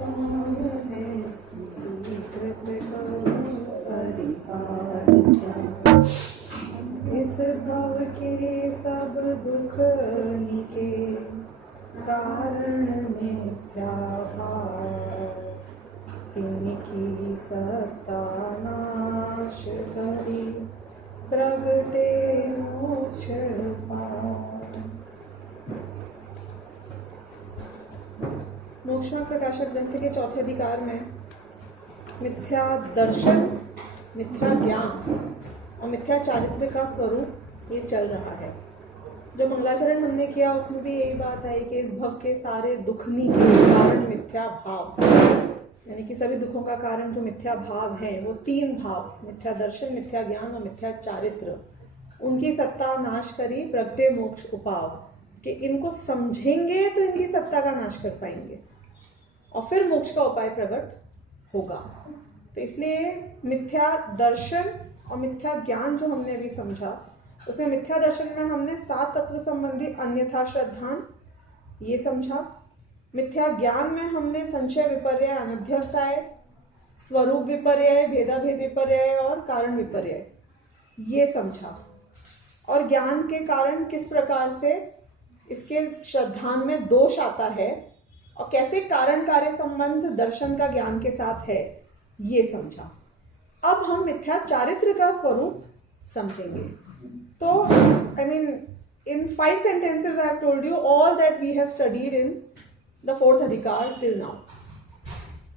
कौन है स्वीकृत करूं परिहार क्या? इस भव के सब दुख ही के कारण मिथ्या भाव, इनकी सत्ता नाश करी प्रगटे मोक्ष पाव। मोक्षमार्ग प्रकाशक ग्रंथ के चौथे अधिकार में मिथ्या दर्शन, मिथ्या ज्ञान और मिथ्या चारित्र का स्वरूप ये चल रहा है। जो मंगलाचरण हमने किया उसमें भी यही बात आई कि इस भव के सारे दुखनी के कारण मिथ्या भाव, यानी कि सभी दुखों का कारण जो मिथ्या भाव है वो तीन भाव, मिथ्या दर्शन, मिथ्या ज्ञान और मिथ्या चारित्र, उनकी सत्ता नाश करी प्रगटे मोक्ष उपाव, कि इनको समझेंगे तो इनकी सत्ता का नाश कर पाएंगे और फिर मोक्ष का उपाय प्रकट होगा। तो इसलिए मिथ्या दर्शन और मिथ्या ज्ञान जो हमने अभी समझा, उसमें मिथ्या दर्शन में हमने 7 तत्व संबंधी अन्यथा श्रद्धान ये समझा। मिथ्या ज्ञान में हमने संशय विपर्य, अनध्यवसाय, स्वरूप विपर्य, भेदाभेद विपर्य और कारण विपर्य ये समझा। और ज्ञान के कारण किस प्रकार से इसके श्रद्धान में दोष आता है और कैसे कारण कार्य संबंध दर्शन का ज्ञान के साथ है ये समझा। अब हम मिथ्या चारित्र का स्वरूप समझेंगे। तो I mean in 5 sentences I have told you all that we have studied in the 4th अधिकार till now.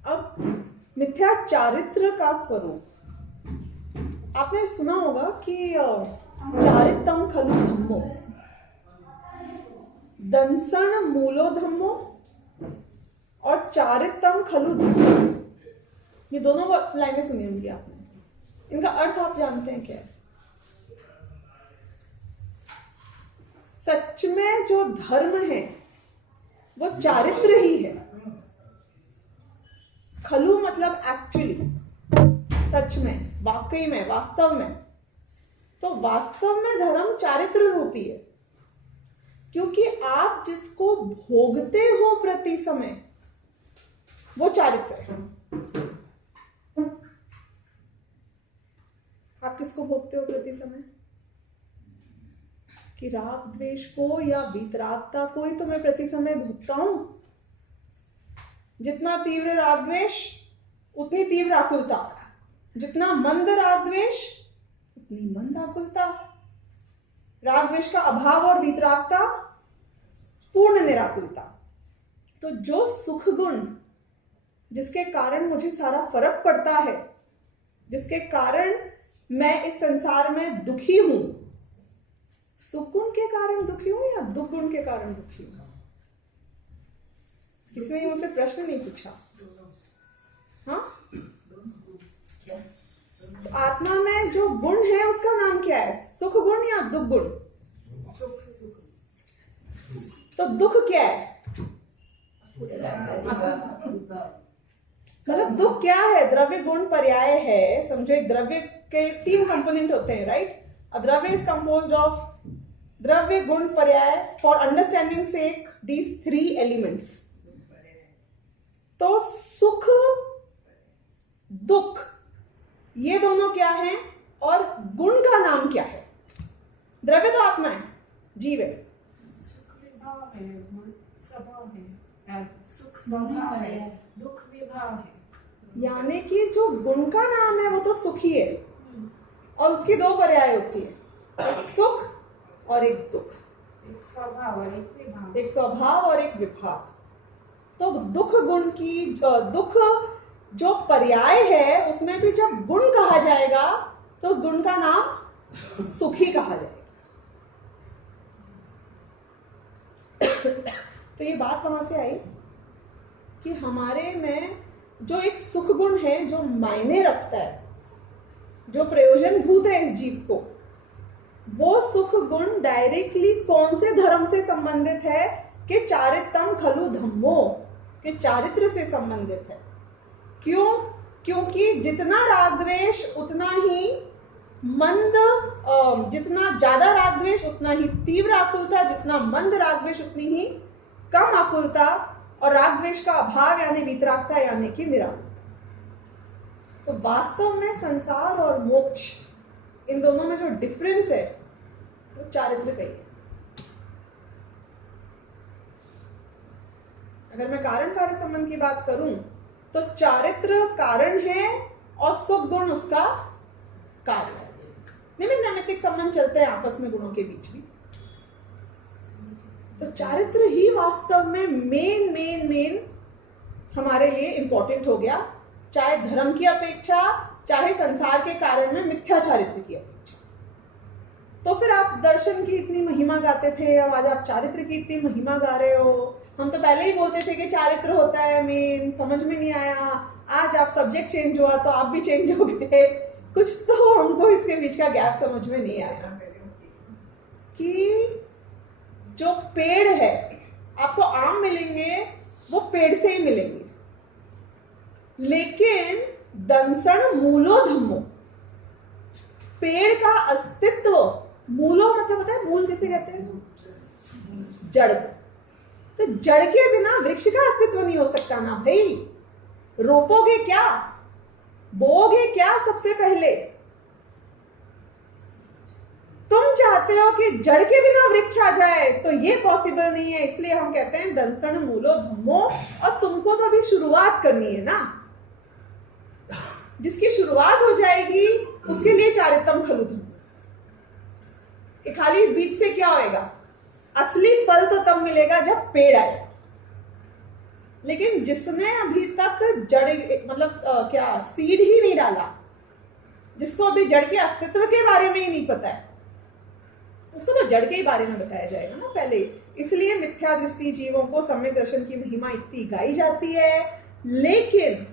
अब मिथ्या चारित्र का स्वरूप आपने सुना होगा कि चारित्रम खलु धम्मो, दंसण मूलो धम्मो और चारित्रम खलु धम्मो, ये दोनों लाइनें सुनी होंगी आपने। इनका अर्थ आप जानते हैं क्या है? सच में जो धर्म है वो चारित्र ही है। खलु मतलब एक्चुअली, सच में, वाकई में, वास्तव में। तो वास्तव में धर्म चारित्र रूपी है, क्योंकि आप जिसको भोगते हो प्रति समय वो चारित्र है। आप किसको भोगते हो प्रति समय? कि राग द्वेष को या वीतरागता को ही तो मैं प्रति समय भोगता हूं। जितना तीव्र राग द्वेष उतनी तीव्र आकुलता, जितना मंद राग द्वेष उतनी मंद आकुलता। राग द्वेष का अभाव और वीतरागता पूर्ण निराकुलता। तो जो सुख गुण जिसके कारण मुझे सारा फर्क पड़ता है, जिसके कारण मैं इस संसार में दुखी हूं, सुख गुण के कारण दुखी हूं या दुख गुण के कारण दुखी हूं? किसने मुझसे प्रश्न नहीं पूछा? हाँ, तो आत्मा में जो गुण है उसका नाम क्या है? सुख गुण या दुख गुण? तो दुख क्या है? मतलब दुख क्या है? द्रव्य गुण पर्याय है। समझो एक द्रव्य के 3 कंपोनेंट होते हैं, राइट? A द्रव्य is composed of द्रव्य गुण पर्याय। For understanding sake these 3 elements. तो सुख दुख ये दोनों क्या हैं और गुण का नाम क्या है? द्रव्य तो आत्मा है, जीव है। सुख विभाव है, गुण स्वभाव है, सुख स्वभाव है, दुख विभाव है। यानी कि जो गुण का नाम है वो तो सुख ही है और उसकी 2 पर्याय होती है, एक सुख और एक दुख, एक स्वभाव और एक विभाव, एक स्वभाव और एक विभाव। तो दुख गुण की दुख जो पर्याय है उसमें भी जब गुण कहा जाएगा तो उस गुण का नाम सुखी कहा जाएगा। तो ये बात वहां से आई कि हमारे में जो एक सुख गुण है जो मायने रखता है, जो प्रयोजनभूत है इस जीव को, वो सुख गुण डायरेक्टली कौन से धर्म से संबंधित है? कि चारित्रम खलु धम्मो, के चारित्र से संबंधित है। क्यों? क्योंकि जितना राग द्वेष उतना ही मंद, जितना ज्यादा राग द्वेष उतना ही तीव्र आकुलता, जितना मंद राग द्वेष उतनी ही कम आकुलता, और राग द्वेष का अभाव यानी वीतरागता यानी कि विराग। तो वास्तव में संसार और मोक्ष, इन दोनों में जो डिफरेंस है वो चारित्र का ही है। अगर मैं कारण कार्य संबंध की बात करूं तो चारित्र कारण है और सुख गुण उसका कार्य। निमित्त नैमित्तिक संबंध चलते हैं आपस में गुणों के बीच भी। तो चारित्र ही वास्तव में मेन हमारे लिए इंपॉर्टेंट हो गया, चाहे धर्म की अपेक्षा, चाहे संसार के कारण में मिथ्या चारित्र की अपेक्षा। तो फिर आप दर्शन की इतनी महिमा गाते थे, अब आज आप चारित्र की इतनी महिमा गा रहे हो। हम तो पहले ही बोलते थे कि चारित्र होता है मेन, समझ में नहीं आया। आज आप सब्जेक्ट चेंज हुआ तो आप भी चेंज हो गए। कुछ तो हमको इसके बीच का गैप समझ में नहीं आया कि जो पेड़ है, आपको आम मिलेंगे वो पेड़ से ही मिलेंगे, लेकिन दंसण मूलो धम्मो, पेड़ का अस्तित्व, मूलो मतलब पता है मूल किसे कहते हैं? जड़। तो जड़ के बिना वृक्ष का अस्तित्व नहीं हो सकता ना भाई। रोपोगे क्या, बोओगे क्या? सबसे पहले तुम चाहते हो कि जड़ के बिना वृक्ष आ जाए, तो ये पॉसिबल नहीं है। इसलिए हम कहते हैं दंसण मूलो धम्मो। और तुमको तो अभी शुरुआत करनी है ना। जिसकी शुरुआत हो जाएगी उसके लिए चारित्रम खलु धम्मो, कि खाली बीज से क्या होएगा? असली फल तो तब मिलेगा जब पेड़ आएगा। लेकिन जिसने अभी तक जड़ मतलब क्या सीड ही नहीं डाला, जिसको अभी जड़ के अस्तित्व के बारे में ही नहीं पता है, उसको तो जड़ के ही बारे में बताया जाएगा ना पहले। इसलिए मिथ्या दृष्टि जीवों को सम्यक दर्शन की महिमा इतनी गाई जाती है। लेकिन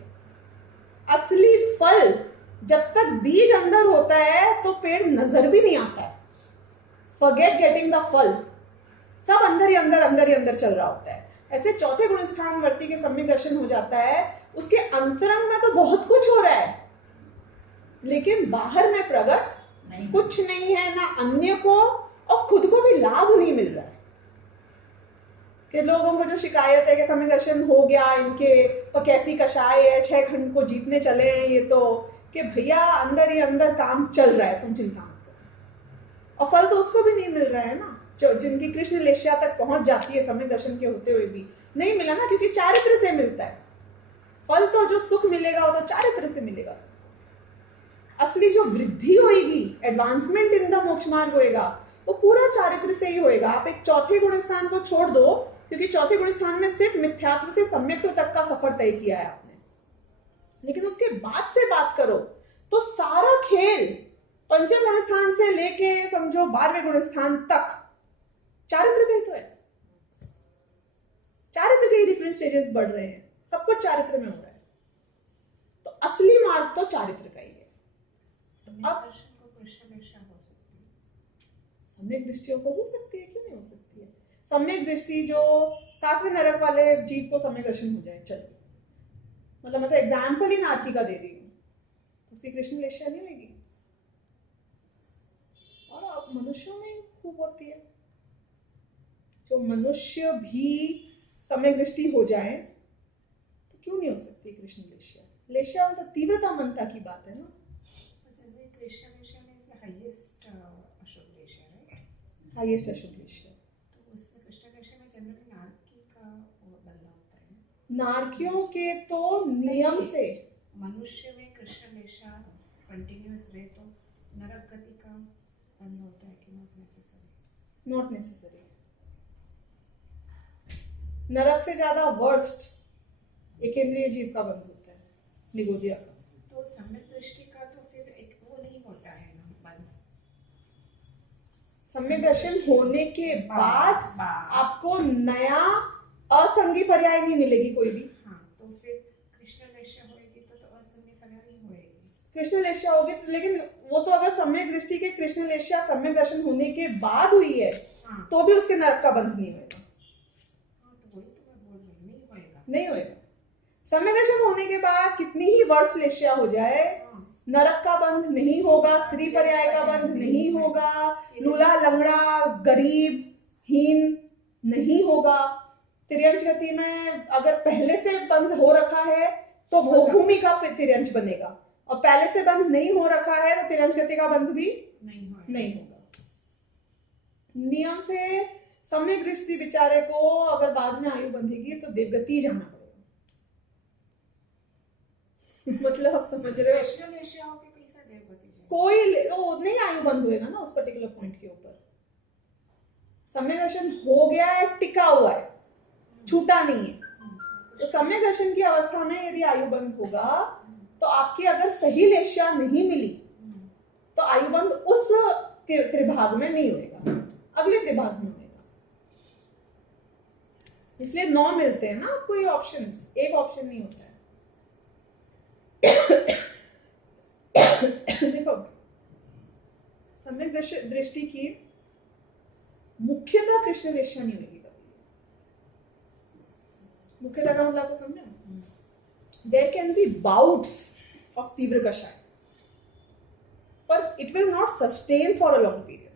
असली फल जब तक बीज अंदर होता है तो पेड़ नजर भी नहीं आता है। फॉरगेट गेटिंग द फल, सब अंदर ही अंदर चल रहा होता है। ऐसे चौथे गुण स्थान वर्ती के सम्यक दर्शन हो जाता है, उसके अंतरंग में तो बहुत कुछ हो रहा है, लेकिन बाहर में प्रकट कुछ नहीं है, ना अन्य को और खुद को भी लाभ नहीं मिल रहा है। कि लोगों को जो शिकायत है कि सम्यक दर्शन हो गया, इनके पर कैसी कषाय है, 6 खंड को जीतने चले हैं ये, तो कि भैया अंदर ही अंदर काम चल रहा है, तुम चिंता मत करो। और फल तो उसको भी नहीं मिल रहा है ना, जो जिनकी कृष्ण लेश्या तक पहुंच जाती है सम्यक दर्शन के होते हुए भी नहीं मिला ना, क्योंकि चारित्र से मिलता है फल। तो जो सुख मिलेगा वो तो चारित्र से मिलेगा। असली जो वृद्धि होगी, एडवांसमेंट इन द मोक्ष मार्ग होएगा, वो पूरा चारित्र से ही होएगा। आप एक चौथे गुण स्थान को छोड़ दो, क्योंकि चौथे गुण स्थान में सिर्फ मिथ्यात्व से सम्यक्त्व तक का सफर तय किया है आपने। लेकिन उसके बाद से बात करो तो सारा खेल पंचम गुण स्थान से लेके समझो 12वें गुण स्थान तक चारित्र का ही तो है। चारित्र के ही डिफरेंट स्टेजेस बढ़ रहे हैं, सब कुछ चारित्र में हो रहा है। तो असली मार्ग तो चारित्र का ही है। अब सम्यक दृष्टियों को हो सकती है, क्यों नहीं हो सकती है? सम्यक दृष्टि जो 7वें नरक वाले जीव को सम्यक दर्शन हो जाए, चलिए मतलब एग्जाम्पल ही नारकी का दे रही हूं, उसी कृष्ण लेश्या नहीं होगी। और मनुष्यों में खूब होती है, जो मनुष्य भी सम्यक दृष्टि हो जाए तो क्यों नहीं हो सकती कृष्ण लेश्या? लेश्या मतलब तीव्रता मनता की बात है ना। हाईएस्ट अशुभ लेश्या। तो उसमें कृष्ण लेश्या में जनरली नारकी का बदला होता है। नारकियों के तो नियम से मनुष्य में कृष्ण लेश्या कंटिन्यूअस रहे तो नरक गति का बंद होता है कि नॉट नेसेसरी? Not necessary. नरक से ज्यादा वर्स्ट एक इंद्रिय जीव का बंध होता है, निगोदिया का। तो सम्यक दृष्टि का तो फिर एक वो नहीं होता है ना बंध। सम्यक दर्शन होने के बाद आपको नया असंगी पर्याय नहीं मिलेगी कोई भी। हाँ, तो फिर कृष्ण लेश्या होगी तो असंगी पर्याय ही होगी। कृष्ण लेश्या होगी, लेकिन वो तो अगर सम्यक दृष्टि के कृष्ण लेश्या सम्यक दर्शन होने के बाद हुई है, हाँ, तो भी उसके नरक का बंध नहीं होगा। नहीं होएगा। सम्यक दर्शन होने के बाद कितनी ही वर्ष लेश्या हो जाए, नरक का बंध नहीं होगा, स्त्री पर्याय का बंध नहीं होगा, लूला लंगड़ा गरीब हीन नहीं होगा। तिर्यंच गति में अगर पहले से बंध हो रखा है तो भोग भूमि का तिर्यंच बनेगा, और पहले से बंध नहीं हो रखा है तो तिर्यंच गति का बंध भी नहीं होगा। नियम से सम्यक दृष्टि बेचारे को अगर बाद में आयु बंधेगी तो देवगति जाना पड़ेगा। मतलब आप समझ रहे हो, कोई वो नहीं आयु बंद होएगा ना उस पर्टिकुलर पॉइंट के ऊपर। सम्यक दर्शन हो गया है, टिका हुआ है, छूटा नहीं है। तो सम्यक दर्शन की अवस्था में यदि आयु बंद होगा तो आपकी अगर सही लेश्या नहीं मिली तो आयु बंद उस त्रिभाग में नहीं होएगा, अगले त्रिभाग में होएगा। इसलिए 9 मिलते हैं ना आपको ये ऑप्शंस, एक ऑप्शन नहीं होता है। देखो, सम्यक दृष्टि की मुख्यतः कृष्ण लेश्या नहीं होगी कभी। मुख्यतः का मतलब आपको समझा? There can be bouts of तीव्र कषाय, पर it will not sustain for a long period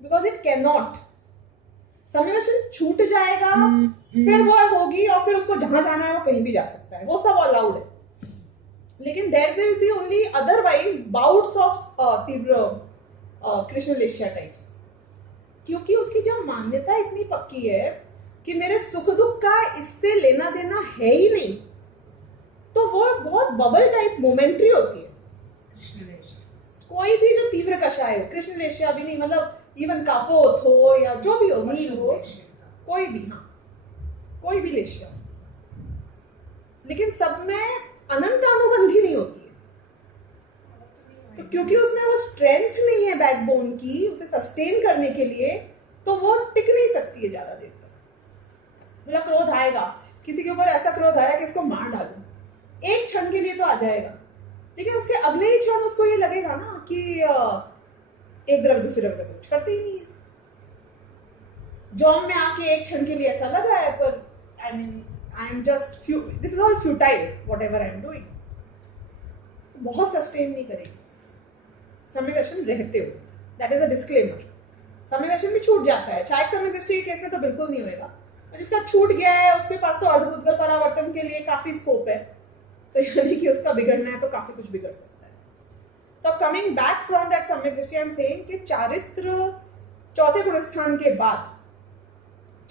because it can not. सम्यक दर्शन छूट जाएगा, फिर वो होगी और फिर उसको जहां जाना है वो कहीं भी जा सकता है, वो सब अलाउड है। लेकिन there will be only otherwise bouts of तीव्र कृष्ण लेश्या टाइप्स, क्योंकि उसकी जो मान्यता इतनी पक्की है कि मेरे सुख दुख का इससे लेना देना है ही नहीं, तो वो बहुत बबल टाइप मोमेंट्री होती है। कोई भी जो तीव्र कषाय हो, कृष्ण लेश्या भी नहीं, मतलब इवन कापोत हो या जो भी हो, नील हो, कोई भी, हाँ कोई भी लेश्या, लेकिन सब में अनंत अनुबंधी नहीं होती है। तो क्योंकि उसमें वो स्ट्रेंथ नहीं है बैकबोन की उसे सस्टेन करने के लिए, तो वो टिक नहीं सकती है ज्यादा देर तक। मतलब क्रोध आएगा, किसी के ऊपर ऐसा क्रोध आया कि इसको मार डालूं, एक क्षण के लिए तो आ जाएगा, लेकिन उसके अगले ही क्षण उसको ये लगेगा ना कि एक द्रव्य दूसरे द्रव्य तो कुछ करते ही नहीं है। जॉब में आके एक क्षण के लिए ऐसा लगा है, पर I mean I am just this is all futile what ever I am doing, बहुत सस्टेन नहीं करेगी सम्यक दर्शन रहते हो। That is a disclaimer. सम्यक दर्शन भी छूट जाता है, चाहे सम्यक दृष्टि के केस में तो बिल्कुल नहीं होगा, और जिसका छूट गया है उसके पास तो अर्धभुतगल परावर्तन के लिए काफी स्कोप है, तो यानी कि उसका बिगड़ना है तो काफी कुछ बिगड़ सकता है। तो कमिंग बैक फ्रॉम दैट सम्यक दृष्टि आई एम सेइंग कि चारित्र चौथे गुणस्थान के बाद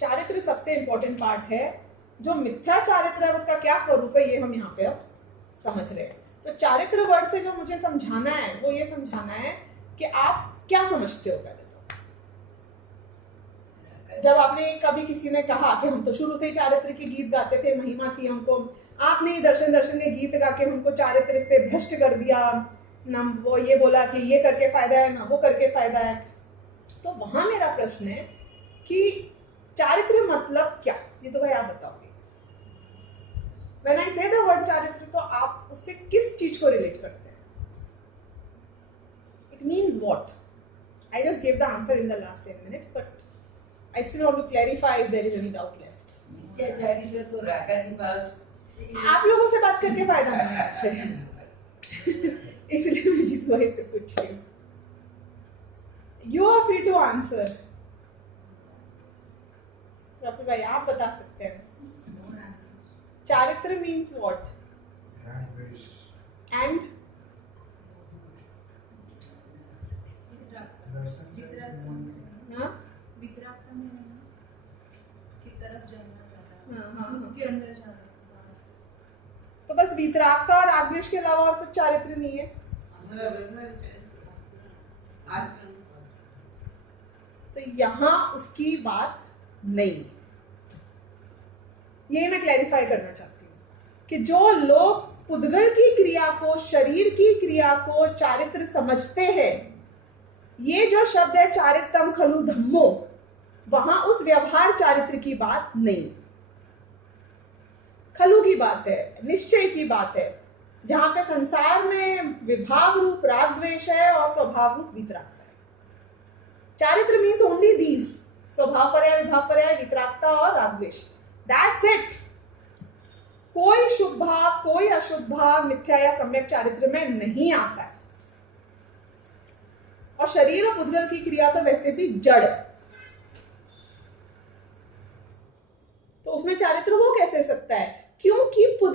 चारित्र सबसे इंपॉर्टेंट पार्ट है। जो मिथ्या चारित्र है उसका क्या स्वरूप है ये हम यहाँ पे अब समझ रहे हैं। तो चारित्र वर्ड से जो मुझे समझाना है वो ये समझाना है कि आप क्या समझते हो। पहले तो जब आपने कभी किसी ने कहा कि हम तो शुरू से ही चारित्र के गीत गाते थे, महिमा थी हमको, आपने दर्शन दर्शन के गीत गा के हमको चारित्र से भ्रष्ट कर दिया ना, वो ये बोला कि ये करके फायदा है ना वो करके फायदा है। तो वहां मेरा प्रश्न है कि चारित्र मतलब क्या, ये तो भाई आप बताओगे। When I say the word चारित्र तो आप उससे किस चीज को रिलेट करते हैं? It means what? I just gave the answer in the last 10 minutes, but I still want to clarify if there is any doubt left. मिथ्या चारित्र तो रागा के पास आप लोगों से बात करके फायदा नहीं है, इसलिए मैं जीतू भाई से पूछ रही हूँ। You are free to answer. Rafi भाई आप बता सकते हैं। चारित्र means what? And हाँ तो बस वितरागता और रागद्वेष के अलावा और कुछ चारित्र नहीं है। तो यहाँ उसकी बात नहीं, ये मैं क्लैरिफाई करना चाहती हूँ कि जो लोग पुद्गल की क्रिया को, शरीर की क्रिया को चारित्र समझते हैं, ये जो शब्द है चारित्रम खलु धम्मो, वहां उस व्यवहार चारित्र की बात नहीं, खलु की बात है, निश्चय की बात है, जहां पे संसार में विभाव रूप राग द्वेष है और स्वभाव रूप वितरागता है। चारित्र मीन्स ओनली दीज, स्वभाव पर्याय, विभाव पर्याय, वितरागता और राग द्वेष। That's it. कोई शुभ भाव, कोई अशुभ भाव मिथ्या या सम्यक चारित्र में नहीं आता है। और शरीर और पुद्गल की क्रिया तो वैसे भी जड़ है।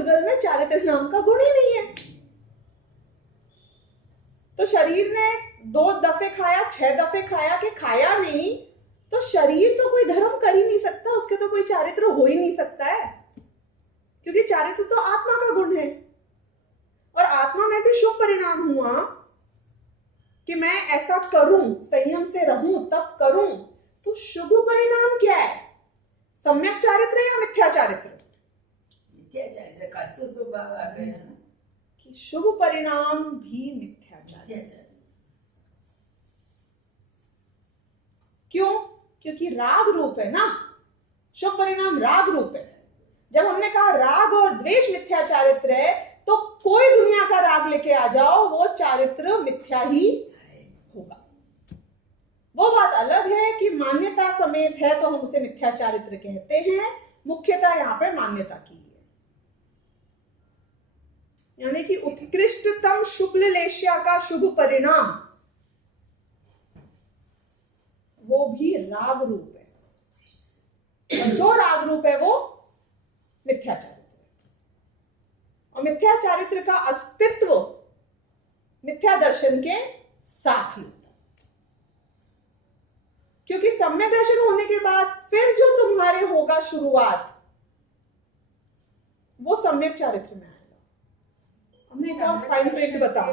उद्गल में चारित्र नाम का गुण ही नहीं है। तो शरीर ने 2 दफे खाया, 6 दफे खाया कि खाया नहीं, तो शरीर तो कोई धर्म कर ही नहीं सकता, उसके तो कोई चारित्र हो ही नहीं सकता है, क्योंकि चारित्र तो आत्मा का गुण है। और आत्मा में भी शुभ परिणाम हुआ कि मैं ऐसा करूं, संयम से रहूं, तब करूं, तो शुभ परिणाम क्या है? सम्यक चारित्र या मिथ्या चारित्र? मिथ्या चारित्र कर्तृत्व भाव आ गया ना, कि शुभ परिणाम भी मिथ्या चारित्र। मिथ्या चारित्र। क्यों? क्योंकि राग रूप है ना, शुभ परिणाम राग रूप है। जब हमने कहा राग और द्वेष मिथ्या चारित्र है, तो कोई दुनिया का राग लेके आ जाओ, वो चारित्र मिथ्या ही होगा। वो बात अलग है कि मान्यता समेत है तो हम उसे मिथ्या चारित्र कहते हैं। मुख्यता यहां पे मान्यता की है, यानी कि उत्कृष्टतम शुक्ल लेश्या का शुभ परिणाम वो भी राग रूप है, और जो राग रूप है वो मिथ्या चारित्र है। और मिथ्या चारित्र का अस्तित्व मिथ्या दर्शन के साथ ही होता है, क्योंकि सम्यक दर्शन होने के बाद फिर जो तुम्हारे होगा शुरुआत, वो सम्यक चारित्र में आएगा। हमने एक और फाइन प्रिंट बताओ।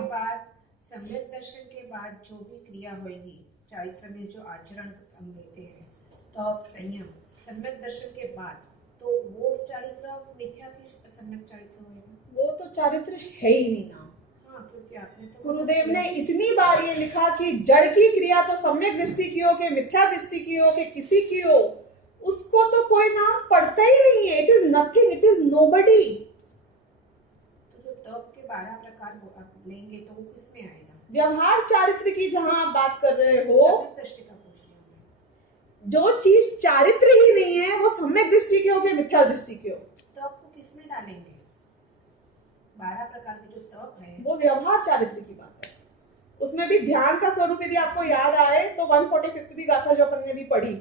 सम्यक दर्शन के बाद जो भी क्रिया होगी चारित्र में, जो आचरण हम लेते हैं, तप, संयम, सम्यक दर्शन के बाद, तो वो चारित्र मिथ्या की सम्यक चारित्र होगा। वो तो चारित्र है ही नहीं ना। हाँ, क्योंकि आपने तो गुरुदेव ने इतनी बार ये लिखा कि जड़ की क्रिया तो सम्यक दृष्टि की हो, कि मिथ्या दृष्टि की हो, कि किसी की हो, उसको तो कोई नाम पड़ता ही नहीं है। It is nothing, it is nobody. तो जो तप के 12 प्रकार आप लेंगे तो वो किसमें आएगा? व्यवहार चारित्र की जहां आप बात कर रहे हो, सम्यक दृष्टि का पूछ रही हूँ मैं। जो चीज चारित्र ही नहीं है वो सम्यक दृष्टि की हो कि मिथ्या दृष्टि की हो, तप को किसमें डालेंगे? 12 प्रकार के जो तप है वो व्यवहार चारित्र की बात है। उसमें भी ध्यान का स्वरूप यदि आपको याद आए तो 145वीं भी गाथा जो अपन ने भी पढ़ी,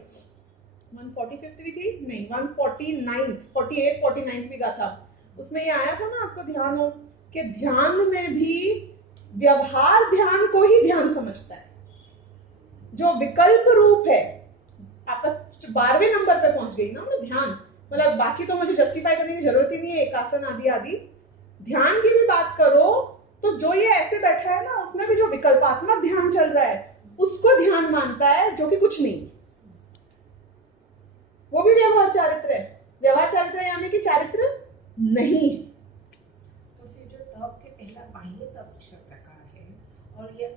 145वीं थी नहीं, 149, 48, 49वीं गाथा, उसमें ये आया था ना, आपको ध्यान हो कि ध्यान में भी व्यवहार ध्यान को ही ध्यान समझता है। जो विकल्प रूप है, आपका 12वें नंबर पे पहुंच गई ना मैं, ध्यान, मतलब बाकी तो मुझे जस्टिफाई करने की जरूरत ही नहीं है, एक आसन आदि आदि। ध्यान की भी बात करो तो जो ये ऐसे बैठा है ना, उसमें भी जो विकल्पात्मक ध्यान चल रहा है उसको ध्यान मानता है, जो कि कुछ नहीं, वो भी व्यवहार चारित्र है। व्यवहार चारित्र है यानी कि चारित्र नहीं है। तो फिर जो तप के पहला बाह्य तप प्रकार है, और ये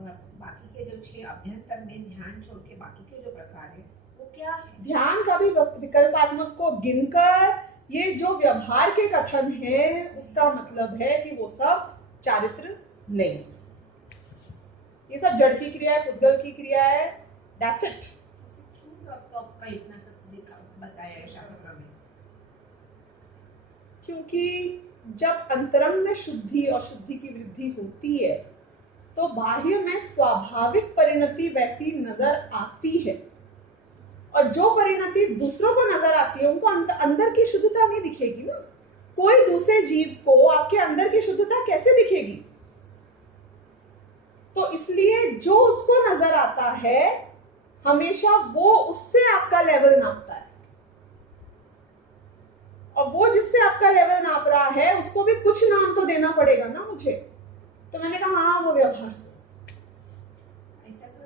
बाकी के जो 6 अभ्यंतर में ध्यान छोड़ के बाकी के जो प्रकार है वो क्या है? ध्यान का भी विकल्पात्मक को गिनकर ये जो व्यवहार के कथन है, उसका मतलब है कि वो सब चारित्र नहीं, ये सब जड़ की क्रिया है, उद्गल की क्रिया है, दैट्स इट। क्यों तप का इतना सब बताया है शास्त्र में? क्योंकि जब अंतरंग में शुद्धि और शुद्धि की वृद्धि होती है तो बाह्य में स्वाभाविक परिणति वैसी नजर आती है, और जो परिणति दूसरों को नजर आती है उनको अंदर की शुद्धता नहीं दिखेगी ना। कोई दूसरे जीव को आपके अंदर की शुद्धता कैसे दिखेगी? तो इसलिए जो उसको नजर आता है हमेशा वो उससे आपका लेवल नापता है, और वो जिससे आपका लेवल नाप रहा है उसको भी कुछ नाम तो देना पड़ेगा ना मुझे। तो मैंने कहा हाँ, वो व्यवहार से। ऐसा तो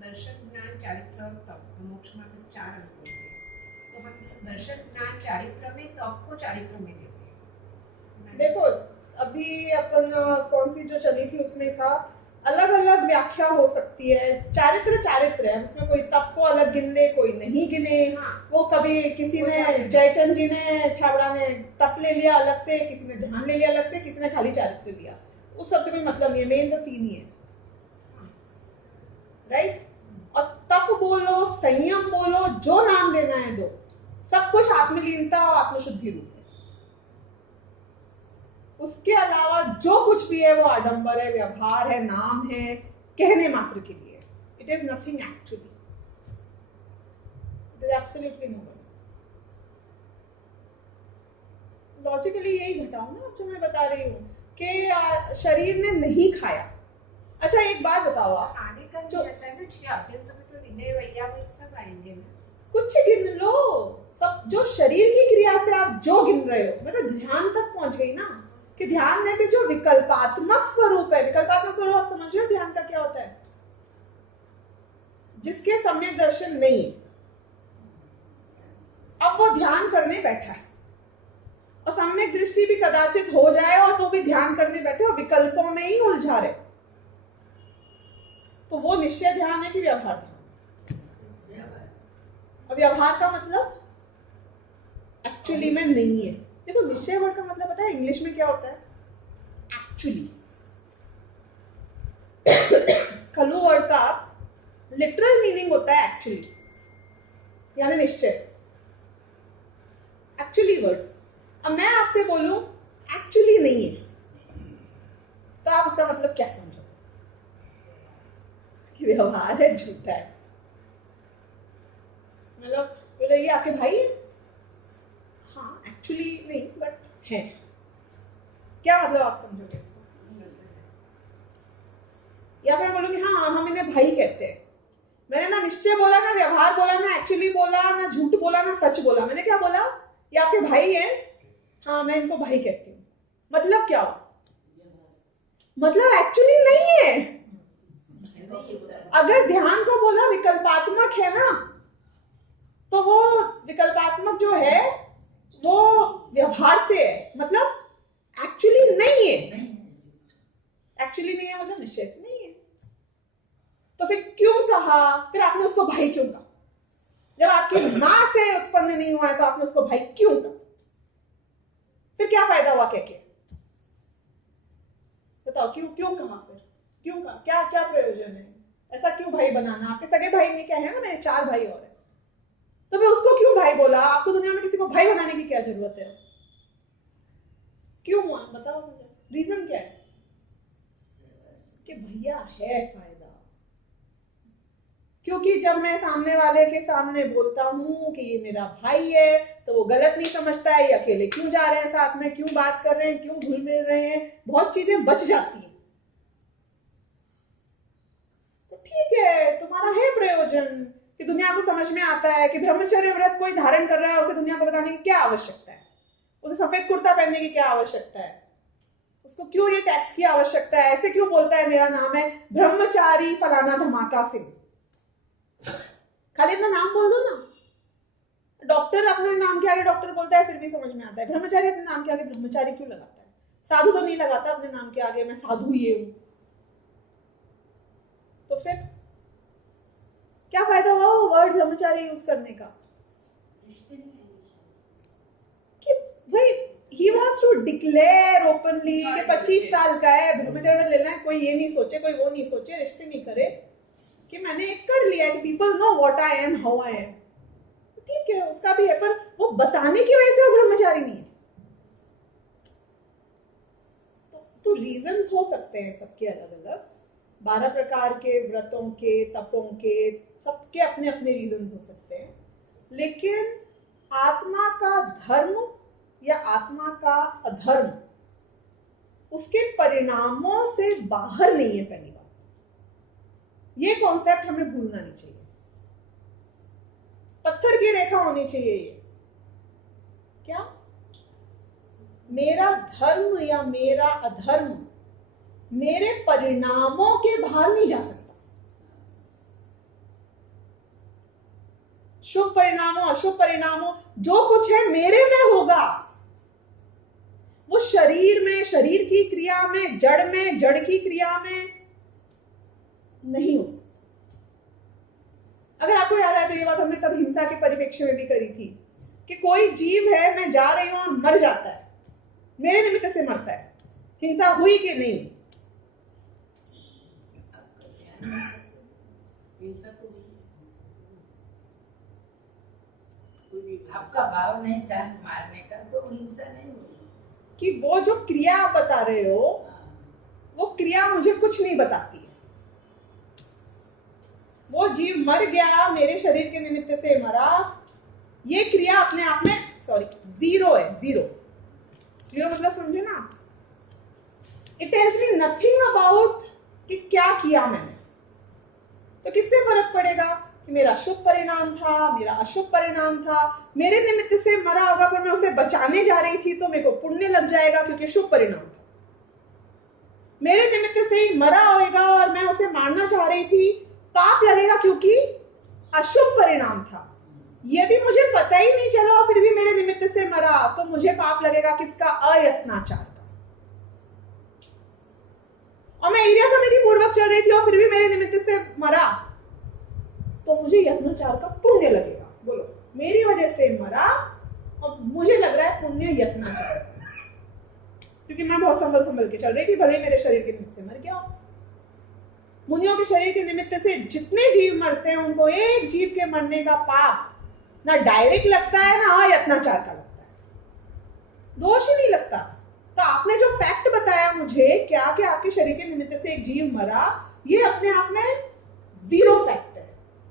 दर्शन, ज्ञान, चारित्र और तप, मोक्ष में 4 अंग होते हैं, तो हम इस दर्शन, ज्ञान, चारित्र में तप को चारित्र में लेते हैं। देखो अभी अपन कौन सी जो चली थी उसमें था, अलग अलग व्याख्या हो सकती है। चारित्र चारित्र है, उसमें कोई तप को अलग गिन ले, कोई नहीं गिने। हाँ। वो कभी किसी ने, जयचंद जी ने, छाबड़ा ने तप ले लिया अलग से, किसी ने ध्यान ले लिया अलग से, किसी ने खाली चारित्र लिया, उस सबसे कोई मतलब नहीं है। मेन तो 3 ही है, राइट? और तप बोलो, संयम बोलो, जो नाम लेना है दो, सब कुछ आत्मलीनता और आत्मशुद्धि रूप है। उसके अलावा जो कुछ भी है वो आडंबर है, व्यवहार है, नाम है, कहने मात्र के लिए। It is nothing actually, it is absolutely nobody. Logically यही घटाओ ना जो मैं बता रही हूँ कि शरीर ने नहीं खाया। अच्छा एक बात बताओ आप, आने का जो- जो रहता है ना जी, अभ्यंतर में तो विनय वैयामित सब आएंगे ना। कुछ गिन लो, सब जो शरीर की क्रिया से आप जो गिन रहे हो, मतलब ध्यान तक पहुंच गई ना, कि ध्यान में भी जो विकल्पात्मक स्वरूप है, विकल्पात्मक स्वरूप आप समझ रहे हो ध्यान का क्या होता है, जिसके सम्यक दर्शन नहीं है, अब वो ध्यान करने बैठा है और सम्यक दृष्टि भी कदाचित हो जाए और तो भी ध्यान करने बैठे और विकल्पों में ही उलझा रहे, तो वो निश्चय ध्यान है कि व्यवहार ध्यान? अब व्यवहार का मतलब एक्चुअली में नहीं है। देखो निश्चय वर्ड का मतलब पता है इंग्लिश में क्या होता है? एक्चुअली। खलु वर्ड का लिटरल मीनिंग होता है एक्चुअली, यानी निश्चय, एक्चुअली वर्ड। अब मैं आपसे बोलूं एक्चुअली नहीं है, तो आप उसका मतलब क्या समझो? कि व्यवहार है, झूठा है। मतलब बोले ये आपके भाई है, हाँ एक्चुअली नहीं बट है, क्या मतलब आप समझोगे इसको? या फिर बोलोगे हाँ हम इन्हें भाई कहते हैं। मैंने ना निश्चय बोला, ना व्यवहार बोला, ना एक्चुअली बोला, ना झूठ बोला, ना सच बोला। मैंने क्या बोला? ये आपके भाई हैं, हाँ मैं इनको भाई कहती हूँ। मतलब क्या हो? मतलब एक्चुअली नहीं है। अगर ध्यान को बोला विकल्पात्मक है ना, तो वो विकल्पात्मक जो है वो व्यवहार से है, मतलब एक्चुअली नहीं है। एक्चुअली नहीं है मतलब निश्चय से नहीं है। तो फिर क्यों कहा? फिर आपने उसको भाई क्यों कहा? जब आपकी मां से उत्पन्न नहीं हुआ है तो आपने उसको भाई क्यों कहा? फिर क्या फायदा हुआ कह के? बताओ क्यों क्यों कहा? फिर क्यों कहा? क्या क्या प्रयोजन है? ऐसा क्यों भाई बनाना? आपके सगे भाई में क्या है ना, मेरे 4 भाई और है, तो फिर उसको क्यों भाई बोला? आपको दुनिया में किसी को भाई बनाने की क्या जरूरत है? क्यों हुआ बताओ मुझे, रीजन क्या है? कि भैया है फायदा। क्योंकि जब मैं सामने वाले के सामने बोलता हूं कि ये मेरा भाई है, तो वो गलत नहीं समझता है ये अकेले क्यों जा रहे हैं साथ में, क्यों बात कर रहे हैं, क्यों घुल मिल रहे हैं, बहुत चीजें बच जाती हैं। तो ठीक है, तुम्हारा है प्रयोजन कि दुनिया को समझ में आता है कि ब्रह्मचर्य व्रत कोई धारण कर रहा है, उसे दुनिया को बताने की क्या आवश्यकता है, उसे सफेद कुर्ता पहनने की क्या आवश्यकता है, उसको क्यों ये टैक्स की आवश्यकता है, ऐसे क्यों बोलता है मेरा नाम है ब्रह्मचारी फलाना धमाका सिंह। खाली अपना नाम बोल दो ना। डॉक्टर अपने नाम के आगे डॉक्टर बोलता है फिर भी समझ में आता है, ब्रह्मचारी अपने नाम के आगे ब्रह्मचारी क्यों लगाता है? साधु तो नहीं लगाता अपने नाम के आगे मैं साधु ये हूं। तो फिर क्या फायदा हुआ वो वर्ड ब्रह्मचारी यूज करने का? कि भाई he wants to declare openly कि 25 साल का है, ब्रह्मचर्य में लेना है, कोई ये नहीं सोचे, कोई वो नहीं सोचे, रिश्ते नहीं करे, कि मैंने एक कर लिया कि people know what I am, how I am. ठीक है उसका भी है, पर वो बताने की वजह से वो ब्रह्मचारी नहीं है। तो रीजंस हो सकते हैं सबके अलग अलग, 12 प्रकार के व्रतों के, तपों के, सबके अपने अपने रीजंस हो सकते हैं, लेकिन आत्मा का धर्म या आत्मा का अधर्म उसके परिणामों से बाहर नहीं है। पहली बात ये कॉन्सेप्ट हमें भूलना नहीं चाहिए, पत्थर की रेखा होनी चाहिए ये। क्या मेरा धर्म या मेरा अधर्म मेरे परिणामों के बाहर नहीं जा सकता। शुभ परिणामों अशुभ परिणामों जो कुछ है मेरे में होगा, वो शरीर में, शरीर की क्रिया में, जड़ की क्रिया में नहीं हो सकता। अगर आपको याद है तो ये बात हमने तब हिंसा के परिप्रेक्ष्य में भी करी थी कि कोई जीव है, मैं जा रही हूं और मर जाता है, मेरे निमित्त से मरता है, हिंसा हुई कि नहीं? आपका भाव नहीं था मारने का तो हिंसा नहीं हुई। कि वो जो क्रिया आप बता रहे हो वो क्रिया मुझे कुछ नहीं बताती है। वो जीव मर गया, मेरे शरीर के निमित्त से मरा, ये क्रिया अपने आप में जीरो है, जीरो। जीरो मतलब समझे ना, it has been nothing about कि क्या किया मैंने। तो किससे फर्क पड़ेगा कि मेरा शुभ परिणाम था, मेरा अशुभ परिणाम था, मेरे निमित्त से मरा होगा पर मैं उसे बचाने जा रही थी तो मेरे को पुण्य लग जाएगा क्योंकि शुभ परिणाम था। मेरे निमित्त से ही मरा होगा और मैं उसे मारना चाह रही थी, पाप लगेगा क्योंकि अशुभ परिणाम था। यदि मुझे पता ही नहीं चला और फिर भी मेरे निमित्त से मरा तो मुझे पाप लगेगा किसका? अयत्नाचार का। और मैं इंद्रिय समृद्धि पूर्वक चल रही थी और फिर भी मेरे निमित्त से मरा तो मुझे यत्नाचार का पुण्य लगेगा। बोलो, मेरी वजह से मरा और मुझे लग रहा है पुण्य यत्नाचार, क्योंकि मैं बहुत संभल के चल रही थी, भले मेरे शरीर के निमित्त से मर गया। मुनियों के शरीर के निमित्त से जितने जीव मरते हैं उनको एक जीव के मरने का पाप ना डायरेक्ट लगता है ना अयत्नाचार का लगता है, दोष ही नहीं लगता। तो आपने जो फैक्ट बताया मुझे क्या कि आपके शरीर के निमित्त से एक जीव मरा, ये अपने आप में जीरो फैक्ट है।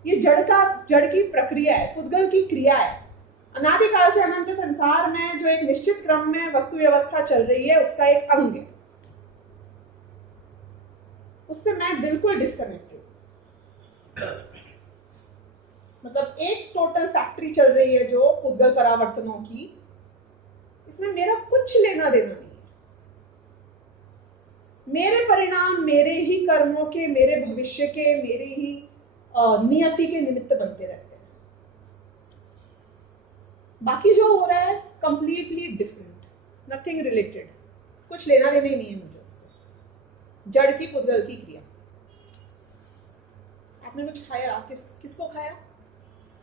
ये जड़ की प्रक्रिया है, पुद्गल की क्रिया है। अनादिकाल से अनंत संसार में जो एक निश्चित क्रम में वस्तु व्यवस्था चल रही है उसका एक अंग है, उससे मैं बिल्कुल डिस्कनेक्टेड। मतलब एक टोटल फैक्ट्री चल रही है जो पुद्गल परावर्तनों की, इसमें मेरा कुछ लेना देना नहीं है। मेरे परिणाम मेरे ही कर्मों के, मेरे भविष्य के, मेरे ही नियति के निमित्त बनते रहते हैं। बाकी जो हो रहा है कंप्लीटली डिफरेंट, नथिंग रिलेटेड, कुछ लेना देना ही नहीं है मुझे उससे। जड़ की पुद्गल की क्रिया। आपने कुछ खाया, किसको खाया?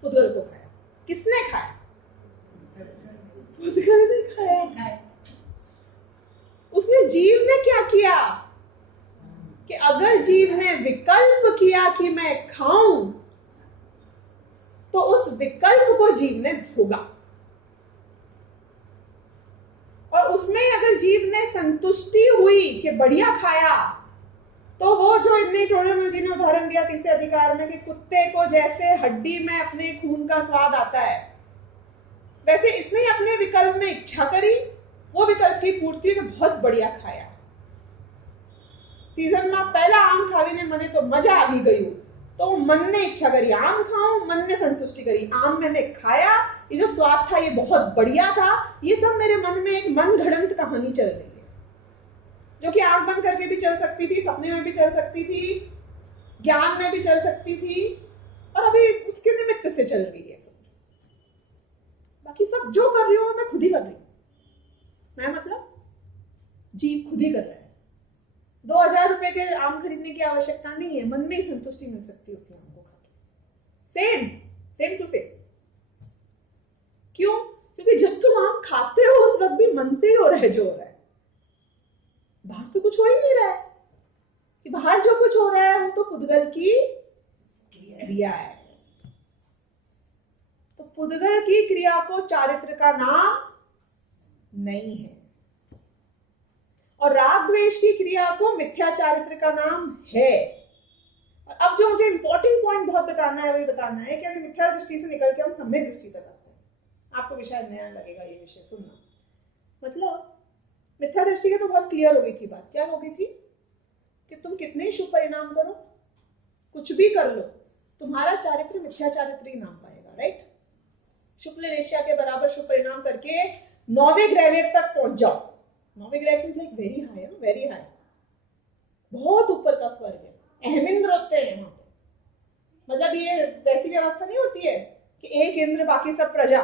पुद्गल को खाया। किसने खाया? पुद्गल ने खाया। उसने जीव ने क्या किया कि अगर जीव ने विकल्प किया कि मैं खाऊं तो उस विकल्प को जीव ने भोगा, और उसमें अगर जीव ने संतुष्टि हुई कि बढ़िया खाया तो वो जो इतने टोटल में जिन्हें उदाहरण दिया तीसरे अधिकार में कि कुत्ते को जैसे हड्डी में अपने खून का स्वाद आता है, वैसे इसने अपने विकल्प में इच्छा करी, वो विकल्प की पूर्ति हुई कि बहुत बढ़िया खाया। सीजन में पहला आम खावे ने मने तो मजा आ गई, तो मन ने इच्छा करी आम खाऊं, मन ने संतुष्टि करी, आम मैंने खाया, ये जो स्वाद था ये बहुत बढ़िया था। ये सब मेरे मन में एक मन घड़ंत कहानी चल रही है जो कि आंख बंद करके भी चल सकती थी, सपने में भी चल सकती थी, ज्ञान में भी चल सकती थी, और अभी उसके निमित्त से चल रही है सब। बाकी सब जो कर रही हूं मैं खुद ही कर रही हूं। मैं मतलब जीव खुद ही कर रहा है। 2000 रुपए के आम खरीदने की आवश्यकता नहीं है, मन में ही संतुष्टि मिल सकती है उसी आम को खा के। Same to same. क्यों? क्योंकि जब तुम आम खाते हो उस वक्त भी मन से ही हो रहा है जो हो रहा है, बाहर तो कुछ हो ही नहीं रहा है। कि बाहर जो कुछ हो रहा है वो तो पुद्गल की क्रिया है। तो पुद्गल की क्रिया को चारित्र का नाम नहीं है, और राग द्वेष की क्रिया को मिथ्या चारित्र का नाम है। और अब जो मुझे इंपॉर्टेंट पॉइंट बहुत बताना है वही बताना है कि अभी मिथ्या दृष्टि से निकल के हम सम्यक दृष्टि तक आते हैं। आपको भी शायद नया लगेगा ये विषय सुनना। मतलब मिथ्या दृष्टि की तो बहुत क्लियर हो गई थी बात। क्या हो गई थी कि तुम कितने शुभ परिणाम करो, कुछ भी कर लो, तुम्हारा चारित्र मिथ्या चारित्र ही नाम पाएगा, राइट? शुक्ल रेष्या के बराबर शुभ परिणाम करके 9वें ग्रह तक पहुंच जाओ। 9वें ग्रह is like very high, very high, बहुत ऊपर का स्वर्ग है। अहमिंद्र होते हैं वहां पे। मतलब ये वैसी व्यवस्था नहीं होती है कि एक इंद्र बाकी सब प्रजा।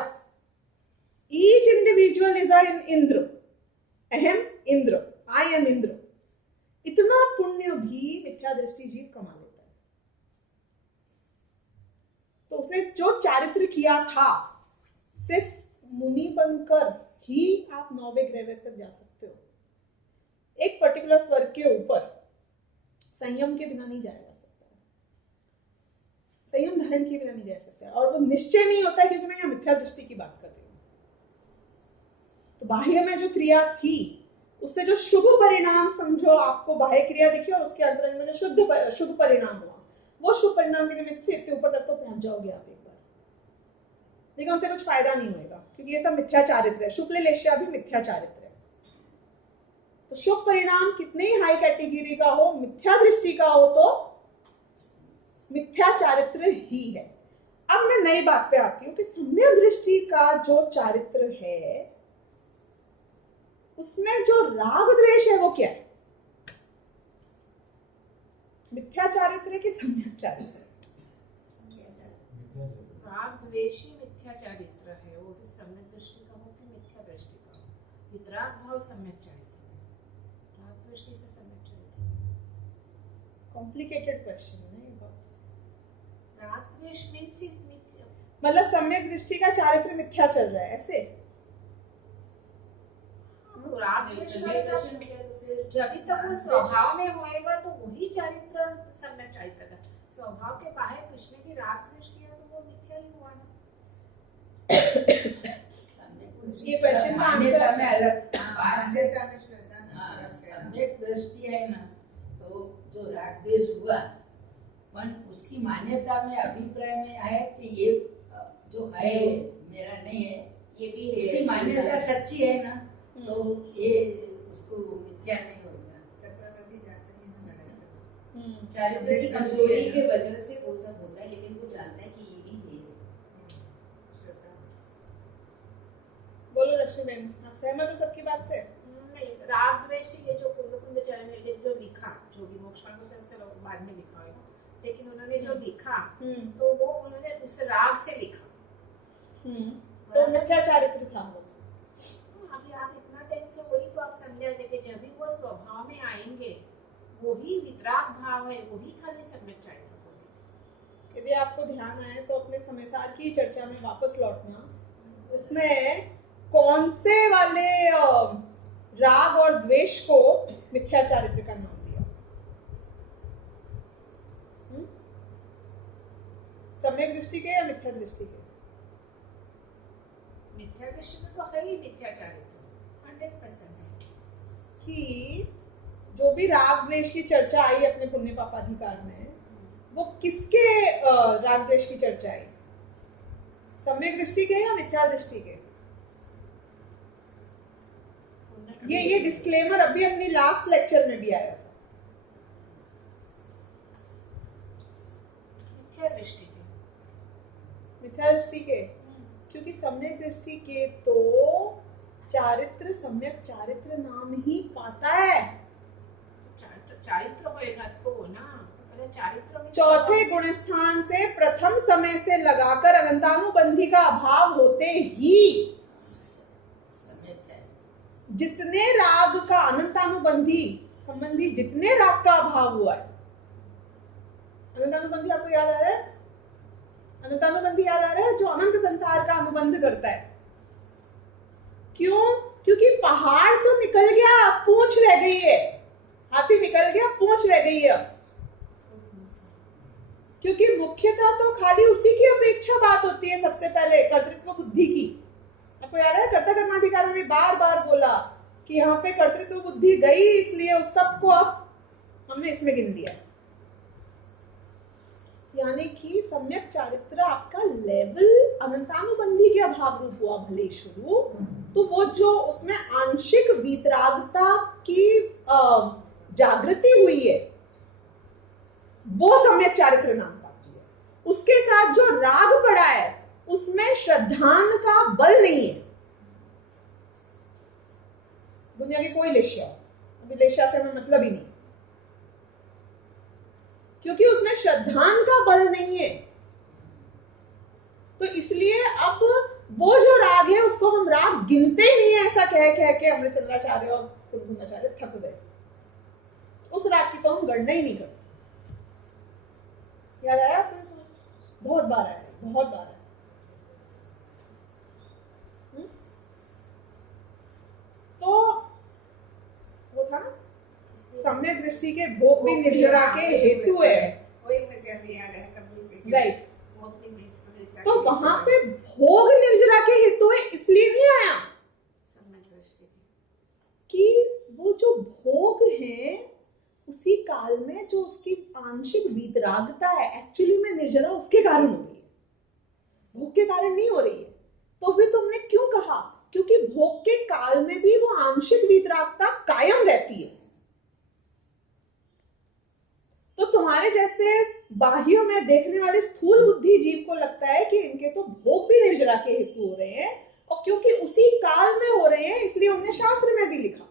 Each individual is an Indra. अहम इंद्र, आई एम इंद्र। इतना पुण्य भी मिथ्या दृष्टि जीव कमा लेता है। तो उसने जो चारित्र किया था, सिर्फ मुनि बनकर ही आप 9वें ग्रह तक जा सकते हो। एक पर्टिकुलर स्वर्ग के ऊपर संयम के बिना नहीं जाया जा सकता, संयम धारण के बिना नहीं जा सकता, और वो निश्चय नहीं होता है क्योंकि मैं यहाँ मिथ्या दृष्टि की बात कर रही हूँ। तो बाह्य में जो क्रिया थी उससे जो शुभ परिणाम समझो, आपको बाह्य क्रिया दिखी और उसके अंतरंग में जो शुभ परिणाम हुआ, वो शुभ परिणाम के निमित्त से इतने ऊपर तक तो पहुंच जाओगे आप एक बार, लेकिन उससे कुछ फायदा नहीं होगा क्योंकि ये सब मिथ्या चारित्र है। शुक्ल लेश्या भी मिथ्या चारित्र है। तो शुभ परिणाम कितने ही हाई कैटेगरी का हो, मिथ्या दृष्टि का हो तो मिथ्या चारित्र ही है। अब मैं नई बात पे आती हूँ कि सम्यक दृष्टि का जो चारित्र है उसमें जो राग द्वेष है वो क्या है? मिथ्या चारित्र है कि सम्यक चारित्र है? राग द्वेष ही मिथ्या चारित्र है, वो भी सम्यक दृष्टि का हो कि मिथ्या दृष्टि का हो। वितराग भाव सम्यक चारित्र है, राग द्वेष कैसे सम्यक चारित्र है? कॉम्प्लिकेटेड क्वेश्चन है ये बहुत। राग द्वेष मीन्स मिथ्या, मतलब सम्यक दृष्टि का चारित्र मिथ्या चल रहा है ऐसे? राग द्वेष सम्यक दर्शन हो गया तो फिर जब तक वो स्वभाव में होएगा तो वही चारित्र सम्यक चारित्र का। स्वभाव के बाहर कुछ में भी राग द्वेष किया तो वो मिथ्या ही हुआ ना। ये क्वेश्चन का मान्यता में अलग मान्यता में श्रद्धा में हाँ, फर्क है ना। सम्यक दृष्टि है ना, तो जो राग द्वेष हुआ पण उसकी मान्यता में अभिप्राय में है कि ये जो है मेरा नहीं है, ये भी उसकी मान्यता सच्ची है ना, तो ये उसको मिथ्या नहीं होगा। चक्रवर्ती जाते हैं ना लड़ाई में। चारित्र की कमजोरी के वजह से वो सब होता है, लेकिन वो जानता है कि ये भी ये है। श्रद्धा। बोलो रश्मि बहन, आप सहमत हो सबकी बात से? नहीं, राग द्वेष ये जो कुंद चरण में जो लिखा, जो भी मोक्ष मार्ग से चलो बाद में लिखा होगा, लेकिन उन्होंने जो लिखा तो वो उन्होंने उस राग से लिखा। तो मिथ्या चारित्र था वो। अभी आप इतना टाइम से वही तो आप समझा थे कि जब भी वो स्वभाव में आएंगे वही वितराग भाव है, वही खाली सम्यक चारित्र होगा। यदि आपको ध्यान आए तो अपने समयसार की चर्चा में वापस लौटना, उसमें कौन से वाले राग और द्वेष को मिथ्या चारित्र का नाम दिया? सम्यक दृष्टि के या मिथ्या दृष्टि के? मिथ्या दृष्टि में तो है ही मिथ्या चारित्र 100% है। कि जो भी राग द्वेष की चर्चा आई अपने पुण्य पापाधिकार में, वो किसके राग द्वेष की चर्चा आई? सम्यक दृष्टि के या मिथ्या दृष्टि के? ये डिस्क्लेमर अभी अपनी लास्ट लेक्चर में भी आया था। मिथ्या दृष्टि के। मिथ्या दृष्टि के, क्योंकि सम्यक दृष्टि के तो चारित्र सम्यक चारित्र नाम ही पाता है। चारित्र होएगा तो ना, पहले चारित्र में चौथे गुण स्थान से प्रथम समय से लगाकर अनंतानुबंधी का अभाव होते ही सम्यक चारित्र जितने राग का अनंतानुबंधी संबंधी जितने राग का अभाव हुआ है, अनंतानुबंधी आपको याद आ रहा है? अनंतानुबंधी याद आ रहा है? जो अनंत संसार का अनुबंध करता है। क्यों? क्योंकि पहाड़ तो निकल गया, पूंछ रह गई है। हाथी निकल गया, पूंछ रह गई है। क्योंकि मुख्यतः तो खाली उसी की अपेक्षा बात होती है, सबसे पहले कर्तृत्व बुद्धि की। आपको याद है कर्ता कर्माधिकार में भी बार बार बोला कि यहाँ पे कर्तृत्व बुद्धि गई, इसलिए उस सबको अब हमने इसमें गिन दिया। यानी कि सम्यक चारित्र आपका लेवल अनंतानुबंधी के अभाव रूप हुआ भले शुरू, तो वो जो उसमें आंशिक वीतरागता की जागृति हुई है वो सम्यक चारित्र नाम पाती है। उसके साथ जो राग पड़ा है उसमें श्रद्धान का बल नहीं है। दुनिया की कोई लेश्या, अभी लेश्या से हमें मतलब ही नहीं, क्योंकि उसमें श्रद्धान का बल नहीं है। तो इसलिए अब वो जो राग है उसको हम राग गिनते ही नहीं है। ऐसा कह के अमृतचंद्राचार्य और कुलगुणाचार्य थक गए, उस राग की तो हम गणना ही नहीं करते। याद आया आपको? बहुत बार आया, बहुत बार आया। तो वो था ना, सम्यक दृष्टि के भोग भी निर्जरा के हेतु है। वही मुझे अभी याद है कभी से। राइट। भोग भी निर्जरा तो के वहां हेतु पे है। भोग निर्जरा के हेतु है, इसलिए नहीं आया सम्यक दृष्टि की। कि वो जो भोग है उसी काल में जो उसकी आंशिक वीतरागता है एक्चुअली में निर्जरा उसके कारण हो रही है, भोग के कारण नहीं हो रही है। तो भी तुमने क्यों कहा? क्योंकि भोग के काल काल में भी वो आंशिक वीतरागता कायम रहती है। तो तुम्हारे जैसे बाह्यों में देखने वाले स्थूल बुद्धि जीव को लगता है कि इनके तो भोग भी निर्जरा के हेतु हो रहे हैं, और क्योंकि उसी काल में हो रहे हैं इसलिए उन्होंने शास्त्र में भी लिखा।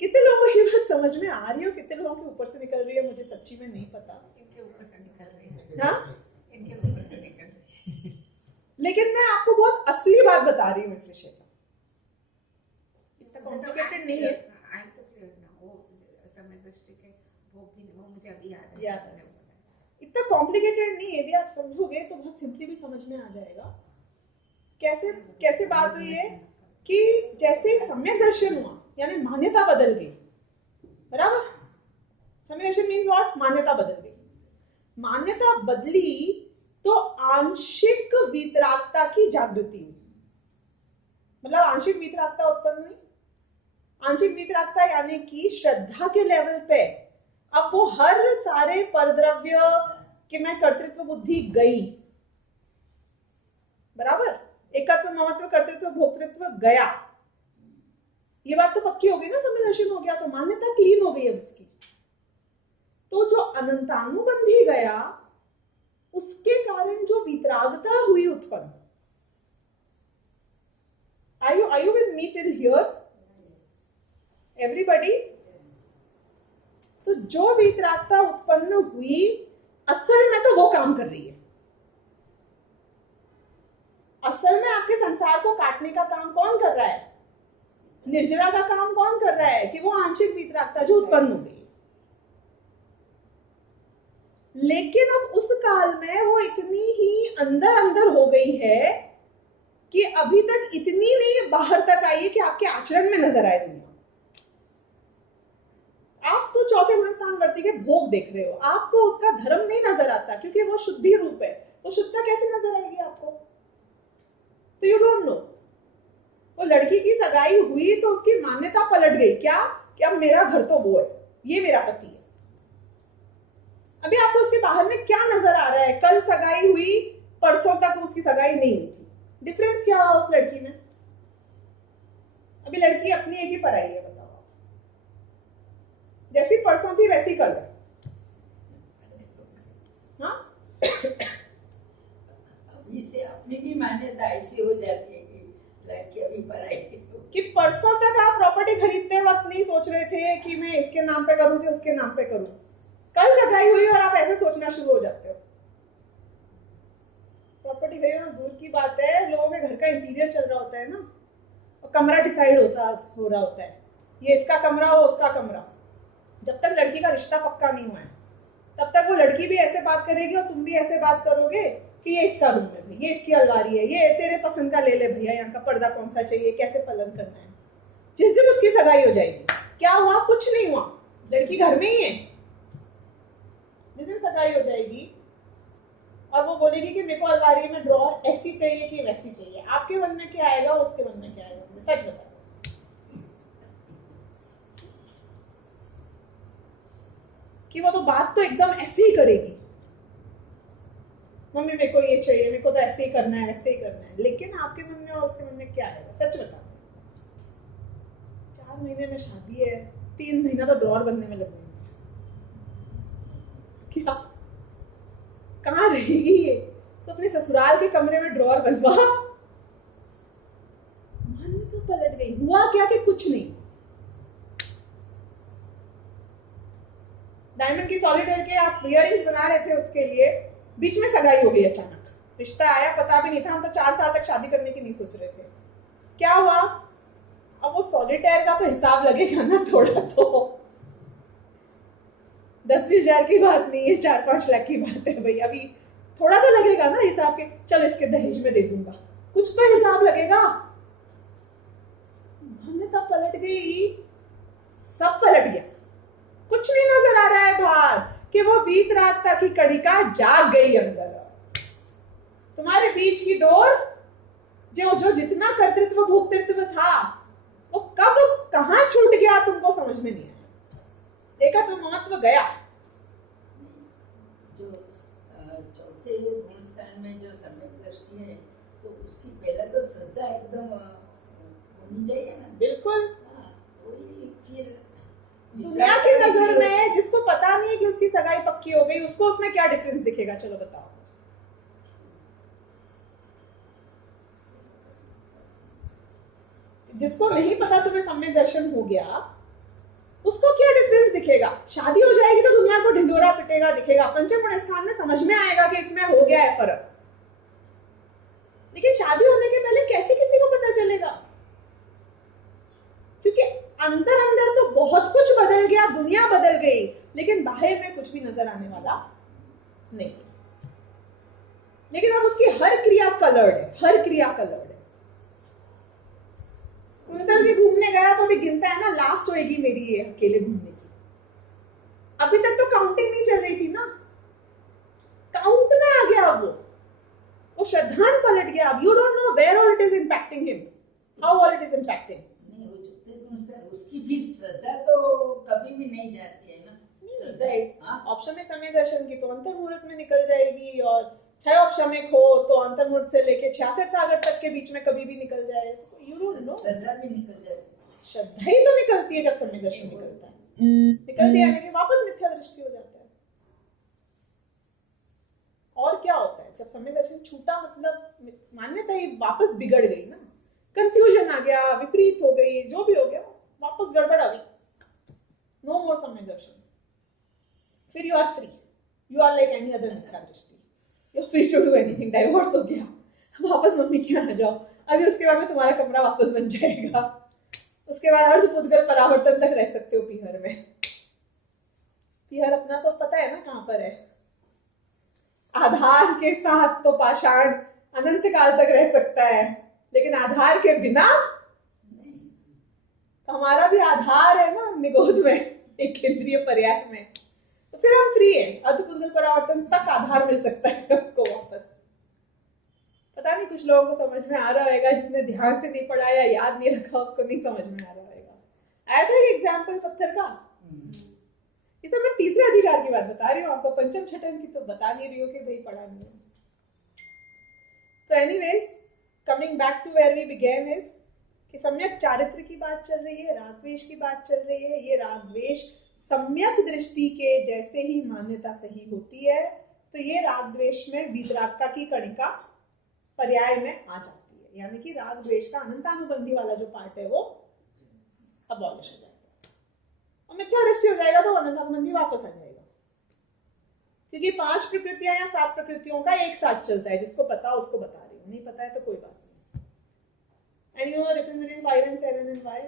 कितने लोगों को ये बात समझ में आ रही हो, कितने लोगों के ऊपर से निकल रही है, मुझे सच्ची में नहीं पता। इनके ऊपर से निकल रही है। हाँ, इनके ऊपर से निकल रही है। लेकिन मैं आपको बहुत असली बात बता रही हूँ इस विषय पर। इतना कॉम्प्लिकेटेड नहीं है। आई एम तो क्लियर ना, वो समय दृष्टि के भोग भी वो मुझे अभी याद याद है। है। इतना कॉम्प्लिकेटेड नहीं है, यदि आप समझोगे तो बहुत सिंपली भी समझ में आ जाएगा। कैसे कैसे बात हुई है कि जैसे सम्यक दर्शन हुआ यानी मान्यता बदल गई, बराबर। सम्यक दर्शन मीन्स व्हाट? मान्यता बदल गई। मान्यता बदली तो आंशिक वीतरागता की जागृति हुई, मतलब आंशिक वीतरागता उत्पन्न हुई। आंशिक वीतरागता यानी कि श्रद्धा के लेवल पे अब वो हर सारे परद्रव्य कि मैं कर्तृत्व बुद्धि गई, बराबर। एकत्व ममत्व कर्तृत्व भोक्तृत्व गया, ये बात तो पक्की हो गई ना। समय दर्शन हो गया तो मान्यता क्लीन हो गई अब उसकी। तो जो अनंतानुबंधी गया उसके कारण जो वितरागता हुई उत्पन्न। Are you with me till here? Everybody? तो जो वितरागता उत्पन्न हुई असल में तो वो काम कर रही है। असल में आपके संसार को काटने का काम कौन कर रहा है? निर्जरा का काम कौन कर रहा है? कि वो आंशिक वितरागता जो उत्पन्न हो गई। लेकिन अब उस काल में वो इतनी ही अंदर अंदर हो गई है कि अभी तक इतनी नहीं बाहर तक आई है कि आपके आचरण में नजर आए दुनिया। आप तो चौथे गुणस्थान वर्ती के भोग देख रहे हो, आपको उसका धर्म नहीं नजर आता क्योंकि वो शुद्धि रूप है। वो शुद्धता कैसे नजर आएगी आपको? तो यू डोंट नो। वो लड़की की सगाई हुई तो उसकी मान्यता पलट गई। क्या? कि अब मेरा घर तो वो है, ये मेरा पति है। अभी आपको उसके बाहर में क्या नजर आ रहा है? कल सगाई हुई, परसों तक उसकी सगाई नहीं हुई थी। डिफरेंस क्या हुआ उस लड़की में? अभी लड़की अपनी एक ही पराई है, बताओ। जैसी परसों थी वैसी कल है। हाँ? अभी से अपनी भी मान्यता ऐसी हो जाती है कि लड़की अभी पढ़ाई कि परसों तक आप प्रॉपर्टी खरीदते वक्त नहीं सोच रहे थे कि मैं इसके नाम पे करूं कि उसके नाम पे करूं। कल सगाई हुई और आप ऐसे सोचना शुरू हो जाते हो। प्रॉपर्टी खरीदना दूर की बात है, लोगों के घर का इंटीरियर चल रहा होता है ना, और कमरा डिसाइड हो रहा होता है, ये इसका कमरा वो उसका कमरा। जब तक लड़की का रिश्ता पक्का नहीं हुआ है तब तक वो लड़की भी ऐसे बात करेगी और तुम भी ऐसे बात करोगे कि ये इसका रूम है, ये इसकी अलमारी है, ये तेरे पसंद का ले ले भैया, यहाँ का पर्दा कौन सा चाहिए, कैसे पलंग करना है। जिस दिन उसकी सगाई हो जाएगी, क्या हुआ? कुछ नहीं हुआ, लड़की घर में ही है। जिस दिन सगाई हो जाएगी और वो बोलेगी कि मेरे को अलमारी में ड्रॉअर ऐसी चाहिए कि वैसी चाहिए, आपके मन में क्या आएगा, उसके मन में क्या आएगा? सच बताओ। कि वो तो बात तो एकदम ऐसे ही करेगी, मम्मी मेरे को ये चाहिए, मेरे को तो ऐसे ही करना है, वैसे ही करना है। लेकिन आपके मन में और उसके मन में क्या आएगा? सच बताओ। 4 महीने में शादी है, 3 महीना तो ड्रॉअर बनने में लगेगा। क्या कहाँ रहेगी ये? तो अपने ससुराल के कमरे में ड्रॉअर बनवा। मन तो पलट गई। हुआ क्या कि कुछ नहीं। डायमंड की सॉलिटेयर के आप इयररिंग्स बना रहे थे, उसके लिए बीच में सगाई हो गई अचानक। रिश्ता आया, पता भी नहीं था, हम तो 4 साल तक शादी करने की नहीं सोच रहे थे। क्या हुआ? अब वो सॉलिटेयर का तो हिसाब लगेगा ना थोड़ा, तो 10-20 हजार की बात नहीं है, 4-5 लाख की बात है भाई। अभी थोड़ा तो लगेगा ना हिसाब के, चलो इसके दहेज में दे दूंगा, कुछ तो हिसाब लगेगा। मान्यता पलट गई, सब पलट गया, कुछ नहीं नजर आ रहा है बाहर कि वो वीतरागता की कणिका जाग गई अंदर। तुम्हारे बीच की डोर जो जितना कर्तृत्व भोक्तृत्व था वो कब कहां छूट गया तुमको समझ में नहीं आया। देखा तो महत्व गया। जो चौथे गुणस्थान में जो सम्यक दृष्टि है, तो उसकी पहले तो श्रद्धा एकदम होनी चाहिए ना। बिल्कुल। हाँ, तो ये फिर दुनिया की नजर में जिसको पता नहीं है कि उसकी सगाई पक्की हो गई, उसको उसमें क्या डिफरेंस दिखेगा? चलो बताओ। जिसको नहीं पता तुम्हें सम्यक दर्शन हो गया, उसको क्या डिफरेंस दिखेगा? शादी हो जाएगी तो दुनिया को ढिंडोरा पिटेगा दिखेगा, पंचम पुण्य स्थान में समझ में आएगा कि इसमें हो गया है फर्क। लेकिन शादी होने के पहले कैसे किसी को पता चलेगा? क्योंकि अंदर अंदर तो बहुत कुछ बदल गया, दुनिया बदल गई, लेकिन बाहर में कुछ भी नजर आने वाला नहीं। लेकिन अब उसकी हर क्रिया कलर्ड है, हर क्रिया कलर्ड है। उधर भी घूमने गया तो अभी गिनता है ना, लास्ट होएगी मेरी ये अकेले घूमने की। अभी तक तो काउंटिंग नहीं चल रही थी ना, काउंट में आ गया अब वो श्रद्धान पलट गया। अब you don't know where all it is impacting him, how all it is impacting. नहीं, वो चुपते गुण से उसकी भी श्रद्धा तो कभी भी नहीं जाती है ना। श्रद्धा एक ऑप्शन में समय दर्शन की तो अंतर मुहूर्त में निकल जाएगी, और 6 ऑप्शन में हो तो अंतर मुहूर्त से लेके 66 सागर तक के बीच में कभी भी निकल जाए। यू डोंट नो, श्रद्धा भी निकल जाती। श्रद्धा ही तो निकलती है जब समय दर्शन निकलता है। निकलती है यानी वापस मिथ्या दृष्टि हो जाता है। और क्या होता है जब समय दर्शन छूटा? मतलब मान्यता ही वापस बिगड़ गई ना, कंफ्यूजन आ गया, विपरीत हो गई, जो भी हो गया वापस गड़बड़ आ गई। नो मोर समय दर्शन। फिर you are free, you are like any other मिथ्या दृष्टि, you are free to do anything. Divorce हो गया, वापस मम्मी के यहाँ जाओ। अभी उसके बाद में तुम्हारा कमरा वापस बन जाएगा। उसके बाद अर्ध पुद्गल परावर्तन तक रह सकते हो पीहर में। पीहर अपना तो पता है ना कहाँ पर है। आधार के साथ तो पाषाण अनंत काल तक रह सकता है, लेकिन आधार के बिना तो हमारा भी आधार है ना निगोद में, एक केंद्रीय पर्याय में। तो फिर हम फ्री है, अर्ध पुद्गल परावर्तन तक आधार मिल सकता है हमको वापस। पता नहीं कुछ लोगों को समझ में आ रहा होगा, जिसने ध्यान से नहीं पढ़ा या याद नहीं रखा उसको नहीं समझ में आ रहा होगा। आया था एक एग्जाम्पल पत्थर का। ये तो मैं तीसरे अधिकार की बात बता रही हूँ आपको, पंचम छठन की तो बता नहीं रही हूँ कि भाई पढ़ा नहीं है। तो anyways, coming back to where we begin is कि सम्यक चारित्र की बात चल रही है, राग द्वेष की बात चल रही है। ये राग द्वेष सम्यक दृष्टि के जैसे ही मान्यता सही होती है तो ये राग द्वेष में वीतरागता की कणिका पर्याय में आ जाती है, यानी कि राग द्वेष का अनंतानुबंधी वाला जो पार्ट है वो अबॉलिश हो जाता है और मिथ्या दृष्टि हो जाएगा तो अनंतानुबंधी वापस आ जाएगा। क्योंकि 5 प्रकृतियां या 7 प्रकृतियों का एक साथ चलता है, जिसको पता हो उसको बता रही हूँ, नहीं पता है तो कोई बात नहीं। And you know difference between 5 and 7 and 5।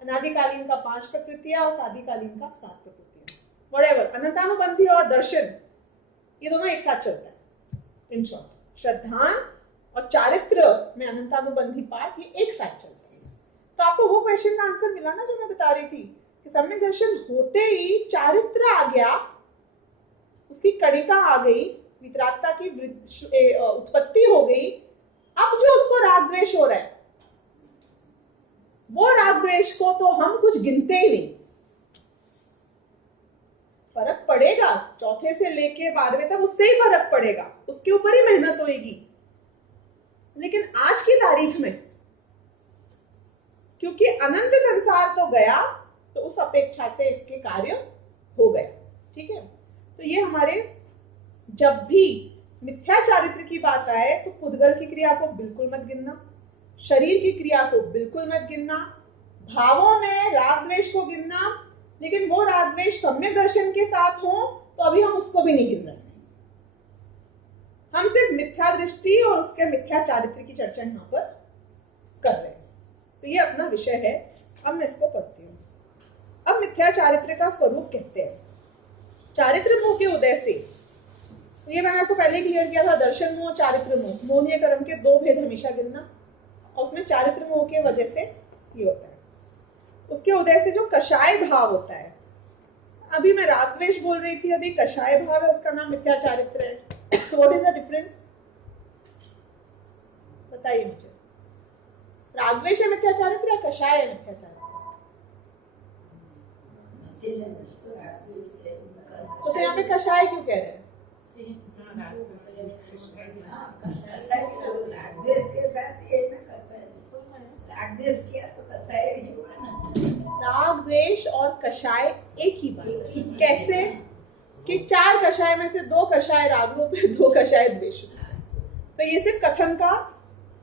अनादिकालीन का 5 प्रकृतियां और सादिकालीन का 7 प्रकृतियां, व्हाटएवर। अनंतानुबंधी और दर्शन ये दोनों एक साथ चलता है। इन शॉर्ट, श्रद्धान और चारित्र में अनंतानुबंधी पार्ट ये एक साथ चलता है। तो आपको वो क्वेश्चन का आंसर मिला ना जो मैं बता रही थी कि सम्यक दर्शन होते ही चारित्र आ गया, उसकी कणिका आ गई, वितरागता की उत्पत्ति हो गई। अब जो उसको राग द्वेष हो रहा है वो राग द्वेष को तो हम कुछ गिनते ही नहीं। फर्क पड़ेगा, चौथे से लेके 12वें तक उससे ही फर्क पड़ेगा, उसके ऊपर ही मेहनत होएगी। लेकिन आज की तारीख में क्योंकि अनंत संसार तो गया तो उस अपेक्षा से इसके कार्य हो गए। ठीक है, तो ये हमारे जब भी मिथ्या चारित्र की बात आए तो पुद्गल की क्रिया को बिल्कुल मत गिनना, शरीर की क्रिया को बिल्कुल मत गिनना, भावों में राग द्वेष को गिनना, लेकिन वो राग द्वेष सम्यक दर्शन के साथ हो तो अभी हम उसको भी नहीं गिन रहे। हम सिर्फ मिथ्या दृष्टि और उसके मिथ्या चारित्र की चर्चा यहाँ पर कर रहे हैं। तो ये अपना विषय है। अब मैं इसको पढ़ती हूँ। अब मिथ्या चारित्र का स्वरूप कहते हैं चारित्र मोह के उदय से। तो ये मैंने आपको पहले क्लियर किया था, दर्शन मोह, चारित्र मोह, मोहनीय कर्म के 2 भेद हमेशा गिनना, और उसमें चारित्र मोह के वजह से ये होता है। उसके उदय से जो कषाय भाव होता है, अभी मैं राग द्वेष बोल रही थी, अभी कषाय भाव है, उसका नाम मिथ्या चारित्र है। व्हाट इज द डिफरेंस बताइए मुझे। राग द्वेष है मिथ्या चारित्र या कषाय है मिथ्या चारित्र? तो फिर यहाँ पे कषाय क्यों कह रहे हैं? राग द्वेष के साथ ही है ना कषाय। राग देश किया तो कसाय ही हुआ ना। राग द्वेष और कषाय एक ही बात एक ही है। चीज कैसे है। कि 4 कषाय में से 2 कषाय राग रूप है, 2 कषाय द्वेष रूप है। तो ये सिर्फ कथन का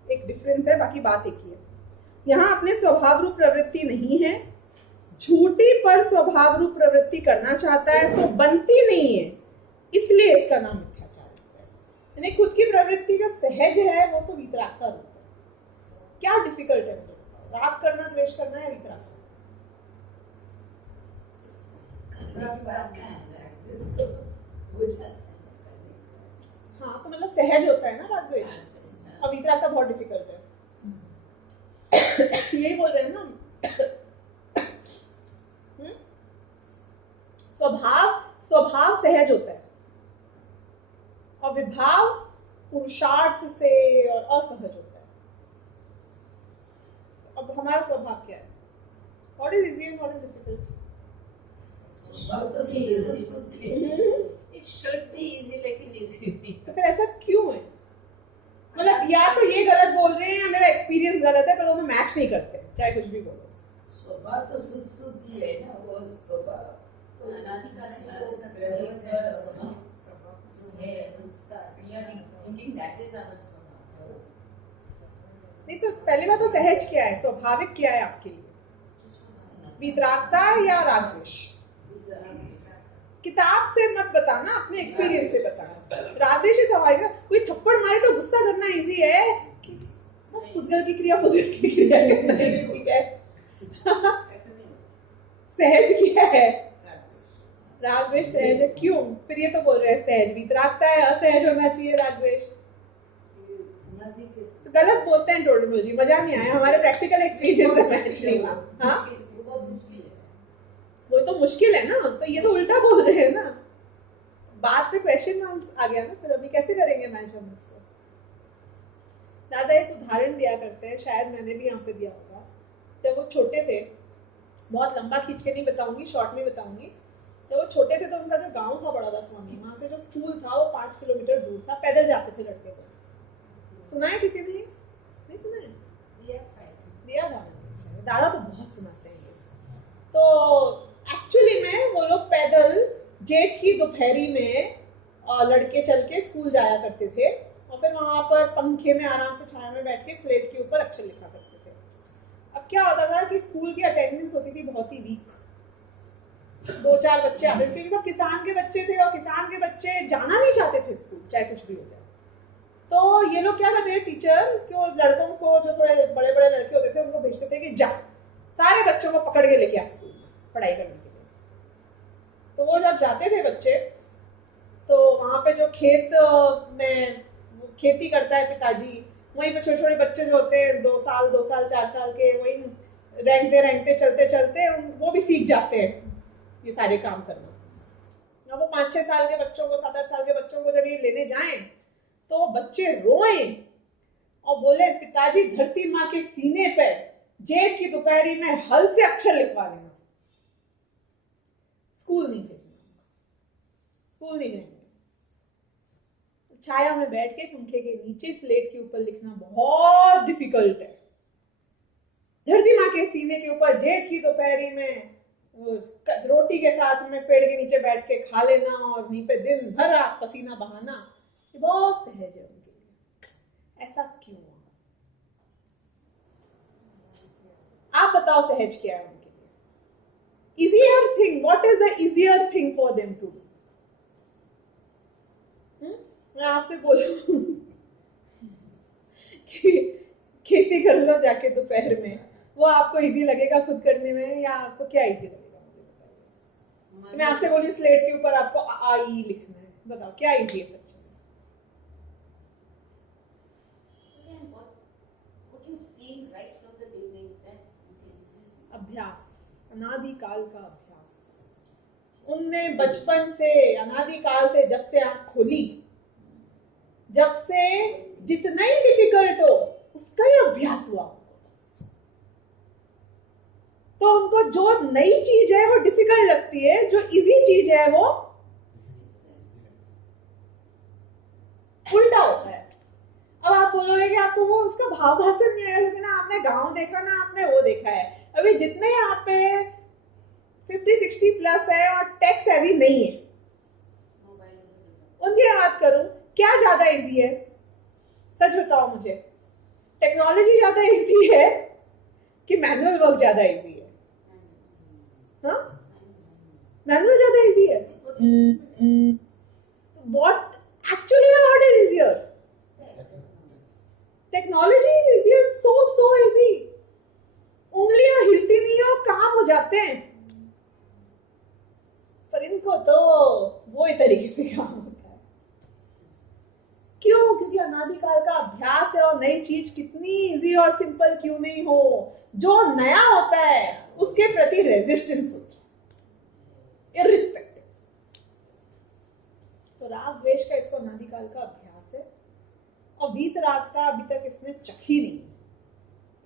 एक डिफरेंस है, बाकी बात एक ही है। यहाँ अपने स्वभाव रूप प्रवृत्ति नहीं है, झूठी पर स्वभाव रूप प्रवृत्ति करना चाहता है, सो बनती नहीं है, इसलिए इसका नाम मिथ्याचार है। यानी खुद की प्रवृत्ति जो सहज है वो तो वीतराग का रूप है। क्या डिफिकल्ट है मुझे बताओ, राग करना, द्वेष करना है, वीतराग करना? करने की बात कहाँ है? राग देश तो हो जाता है। हाँ, तो मतलब सहज होता है ना राग द्वेष, और वीतराग का बहुत डिफिकल्ट है। यही बोल रहे हैं ना हम। स्वभाव सहज होता है और विभाव पुरुषार्थ से और असहज होता है। अब हमारा स्वभाव क्या है? What is easy and what is difficult? स्वभाव तो शुद्ध है। It should be easy, लेकिन easy नहीं। तो फिर ऐसा क्यों है? मतलब या तो ये गलत बोल रहे हैं या मेरा एक्सपीरियंस गलत है, पर दोनों मैच नहीं करते, चाहे कुछ भी बोलो। स्वभाव तो शुद्ध ही है ना, वो स्वभाव तो अनादिकाल से स्वभाव जो है, we are thinking that is our स्वभाव। नहीं तो पहली बात तो सहज क्या है, स्वाभाविक क्या है आपके लिए? वीतरागता या राग द्वेष? किताब से मत बताना, अपने एक्सपीरियंस से बताना। राग द्वेष स्वाभाविक है। कोई थप्पड़ मारे तो गुस्सा करना इजी है, बस पुद्गल की क्रिया पुद्गल की क्रिया करना इजी है। सहज क्या है? राग द्वेष सहज है। क्यों? फिर ये तो बोल रहे हैं सहज, वीतरागता है, असहज होना चाहिए राग द्वेष। तो गलत बोलते हैं टर्मिनोलॉजी, मजा नहीं आया, हमारे प्रैक्टिकल एक्सपीरियंस है मैच नहीं हुआ। हाँ, वो तो मुश्किल है ना, तो ये तो उल्टा बोल रहे हैं ना। बात पे क्वेश्चन आ गया ना, फिर अभी कैसे करेंगे मैच हम इसको? दादा एक उदाहरण दिया करते हैं, शायद मैंने भी यहाँ पे दिया होगा। जब वो छोटे थे, बहुत लंबा खींच के नहीं बताऊंगी, शॉर्ट में बताऊंगी। जब वो छोटे थे तो उनका जो गांव था बड़ा स्वामी, वहां से जो स्कूल था वो 5 किलोमीटर दूर था, पैदल जाते थे लड़के को। सुना है किसी ने? नहीं सुना है? दिया था मैंने, दादा तो बहुत सुनाते हैं। तो एक्चुअली में वो लोग पैदल जेठ की दोपहरी में लड़के चल के स्कूल जाया करते थे, और फिर वहां पर पंखे में आराम से छाया में बैठ के स्लेट के ऊपर अक्षर लिखा करते थे। अब क्या होता था कि स्कूल की अटेंडेंस होती थी बहुत ही वीक, 2-4 बच्चे आते थे, क्योंकि सब किसान के बच्चे थे और किसान के बच्चे जाना नहीं चाहते थे स्कूल, चाहे कुछ भी हो जाए। तो ये लोग क्या करते थे, टीचर कि लड़कों को, जो थोड़े बड़े बड़े लड़के होते थे, उनको भेजते थे कि जा सारे बच्चों को पकड़ के लेके आ स्कूल में पढ़ाई करने के लिए। तो वो जब जाते थे बच्चे, तो वहां पे जो खेत में खेती करता है पिताजी, वहीं पे छोटे छोटे बच्चे जो होते हैं 2 साल 4 साल के, वहीं रेंगते चलते चलते वो भी सीख जाते हैं ये सारे काम करना। अब वो 5-6 साल के बच्चों को, 7-8 साल के बच्चों को जब ये लेने जाएं, तो बच्चे रोएं और बोले, पिताजी धरती माँ के सीने पे जेठ की दोपहरी में हल से अक्षर लिखवा देना, स्कूल नहीं भेजना, स्कूल नहीं जाएंगे। छाया में बैठ के पंखे के नीचे स्लेट के ऊपर लिखना बहुत डिफिकल्ट है। धरती माँ के सीने के ऊपर जेठ की दोपहरी में रोटी के साथ में पेड़ के नीचे बैठ के खा लेना और वहीं पे दिन भर आप पसीना बहाना, ये बहुत सहज है उनके लिए। ऐसा क्यों? आप बताओ सहज क्या है उनके लिए? Easier thing, what is the easier thing for them to do? मैं आपसे बोलूं कि खेती कर लो जाके दोपहर में, वो आपको इजी लगेगा खुद करने में, या आपको क्या इजी लगेगा? मैं आपसे बोलूं स्लेट के ऊपर आपको आई लिखना है, बताओ क्या इजी है सच में? अभ्यास, अनादिकाल का अभ्यास। उनने बचपन से, अनादिकाल से, जब से आंख खोली, जब से जितना ही डिफिकल्ट हो उसका ही अभ्यास हुआ, तो उनको जो नई चीज है वो डिफिकल्ट लगती है, जो इजी चीज है वो उल्टा होता है। अब आप बोलोगे कि आपको वो उसका भाव भाषण नहीं आएगा, क्योंकि ना आपने गांव देखा ना आपने, वो देखा है। अभी जितने यहाँ पे 50-60 प्लस है और टेक्स हैवी नहीं है, उनकी बात करूं, क्या ज्यादा इजी है? सच बताओ मुझे, टेक्नोलॉजी ज्यादा इजी है कि मैनुअल वर्क ज्यादा इजी है? हाँ, मैनुअल ज्यादा इजी है। What actually what is easier? Technology is easier, so easy. उंगलियां हिलती नहीं हो, काम हो जाते हैं। पर इनको तो वो ही तरीके से काम होता है। क्यों? क्योंकि अनादिकाल का अभ्यास है। और नई चीज कितनी इजी और सिंपल क्यों नहीं हो, जो नया होता है उसके प्रति रेजिस्टेंस होती है, इररिस्पेक्टिव। तो राग द्वेष का इसको अनादिकाल का अभ्यास है, और वीतरागता अभी तक इसने चखी नहीं।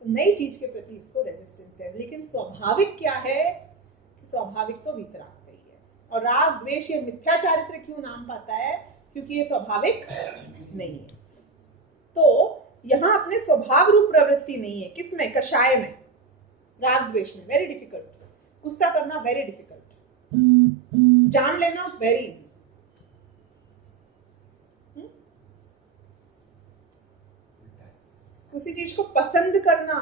तो नई चीज के प्रति इसको रेजिस्टेंस है। लेकिन स्वाभाविक क्या है कि स्वाभाविक तो वीतराग का ही है। और राग द्वेष ये मिथ्या चारित्र क्यों नाम पाता है? क्योंकि ये स्वाभाविक नहीं है। तो यहां अपने स्वभाव रूप प्रवृत्ति नहीं है। किसमें? कषाय में, राग द्वेष में। Very difficult. गुस्सा करना वेरी डिफिकल्ट, जान लेना वेरी इजी। किसी चीज को पसंद करना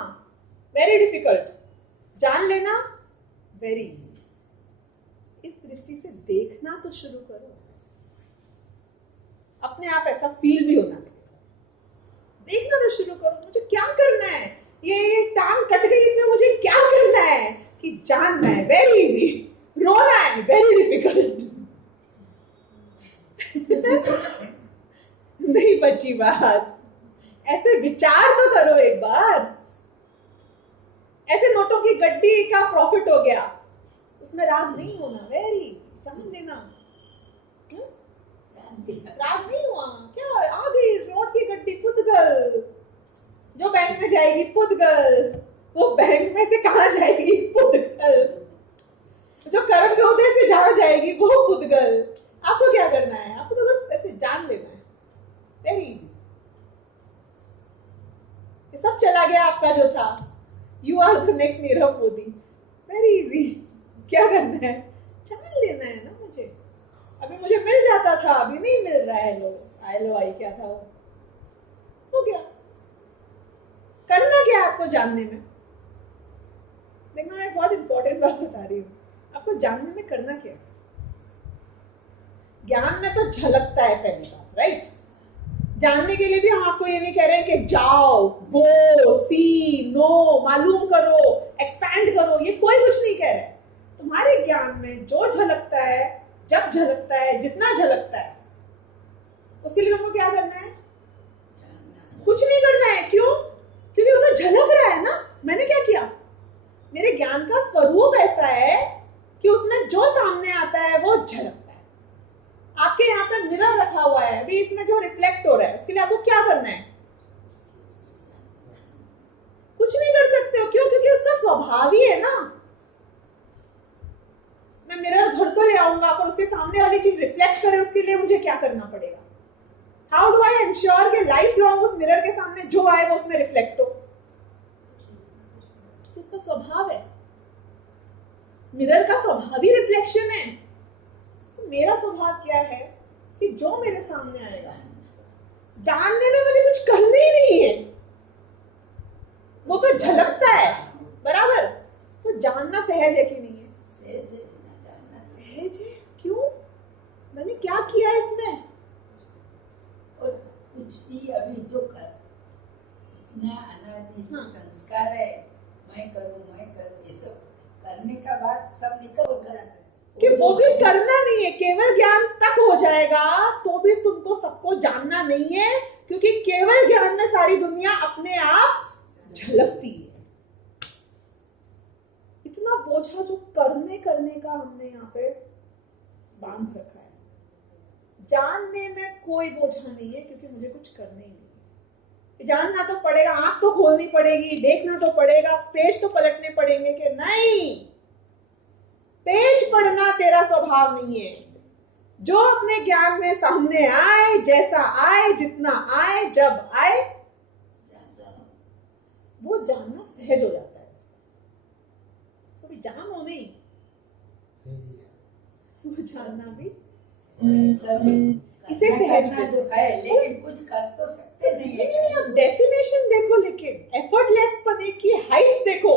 वेरी डिफिकल्ट, जान लेना वेरी इजी। इस दृष्टि से देखना तो शुरू करो, अपने आप ऐसा फील भी होना लगेगा। देखना तो शुरू करो, मुझे क्या करना है, ये टांग कट गई, इसमें मुझे क्या करना है? कि जानना है वेरी इजी, रोना है वेरी डिफिकल्ट। नहीं बची बात। ऐसे विचार तो करो एक बार। ऐसे नोटों की गड्डी का प्रॉफिट हो गया, उसमें राग नहीं होना, वेरी इजी, जान लेना। राग नहीं हुआ, क्या आ गई नोट की गड्डी, पुद्गल। जो बैंक में जाएगी पुद्गल, वो बैंक में से कहां जाएगी? पुद्गल। जो कर्म योद्धा से जहां जाएगी वो पुद्गल। आपको क्या करना है? आपको तो बस ऐसे जान लेना है, वेरी इजी। ये सब चला गया आपका जो था, you are the next Nirav Modi, very easy. क्या करना है? जान लेना है ना मुझे। अभी मुझे मिल जाता था, अभी नहीं मिल रहा है। लो आई क्या था वो, हो गया। करना क्या है आपको जानने में? देखना, मैं बहुत इंपॉर्टेंट बात बता रही हूँ। आपको जानने में करना क्या है? ज्ञान में तो झलकता है पहली बात, राइट? जानने के लिए भी हम आपको ये नहीं कह रहे हैं कि जाओ, गो, सी, नो, मालूम करो, एक्सपैंड करो, ये कोई कुछ नहीं कह रहा है। तुम्हारे ज्ञान में जो झलकता है, जब झलकता है, जितना झलकता है, उसके लिए तुमको क्या करना है? कुछ नहीं करना है। क्यों? क्योंकि वो तो झलक रहा है ना। मैंने क्या किया? मेरे ज्ञान का स्वरूप ऐसा है कि उसमें जो सामने आता है वो झलकता है। आपके यहाँ पे मिरर रखा हुआ है, अभी इसमें जो रिफ्लेक्ट हो रहा है, उसके लिए आपको क्या करना है? कुछ नहीं कर सकते हो। क्यों? क्योंकि उसका स्वभाव ही है ना। मैं मिरर घर तो ले आऊंगा, पर उसके सामने वाली चीज रिफ्लेक्ट करे, उसके लिए मुझे क्या करना पड़ेगा? हाउ डू आई एंश्योर कि लाइफ लॉन्ग उस मिरर के सामने जो आए वो उसमें रिफ्लेक्ट हो? तो उसका स्वभाव है, मिरर का स्वभाव ही रिफ्लेक्शन है। तो मेरा स्वभाव क्या है कि जो मेरे सामने आएगा, जानने में मुझे कुछ करना ही नहीं है, वो तो झलकता है, बराबर? तो जानना सहज है कि नहीं है? सहज है। क्यों? मैंने क्या किया इसमें? और कुछ भी अभी जो कर, इतना अनादि से संस्कार है, मैं करूं, ये सब करने का बाद सब निकल कर कि वो भी करना नहीं है, केवल ज्ञान तक हो जाएगा तो भी तुमको सबको जानना नहीं है, क्योंकि केवल ज्ञान में सारी दुनिया अपने आप झलकती है। इतना बोझा जो करने का हमने यहाँ पे बांध रखा है। जानने में कोई बोझा नहीं है, क्योंकि मुझे कुछ करना ही नहीं है। जानना तो पड़ेगा, आंख तो खोलनी पड़ेगी, देखना तो पड़ेगा, पेज तो पलटने पड़ेंगे कि नहीं। पेज पढ़ना तेरा स्वभाव नहीं है। जो अपने ज्ञान में सामने आए, जैसा आए, जितना आए, जब आए, वो वो जानना सहज हो जाता है उसका। कभी जानो नहीं, वो जानना भी इसे सहजना जो है, लेकिन कुछ कर तो सकते नहीं है। नहीं, आप डेफिनेशन देखो, लेकिन एफर्टलेस पने की हाइट्स देखो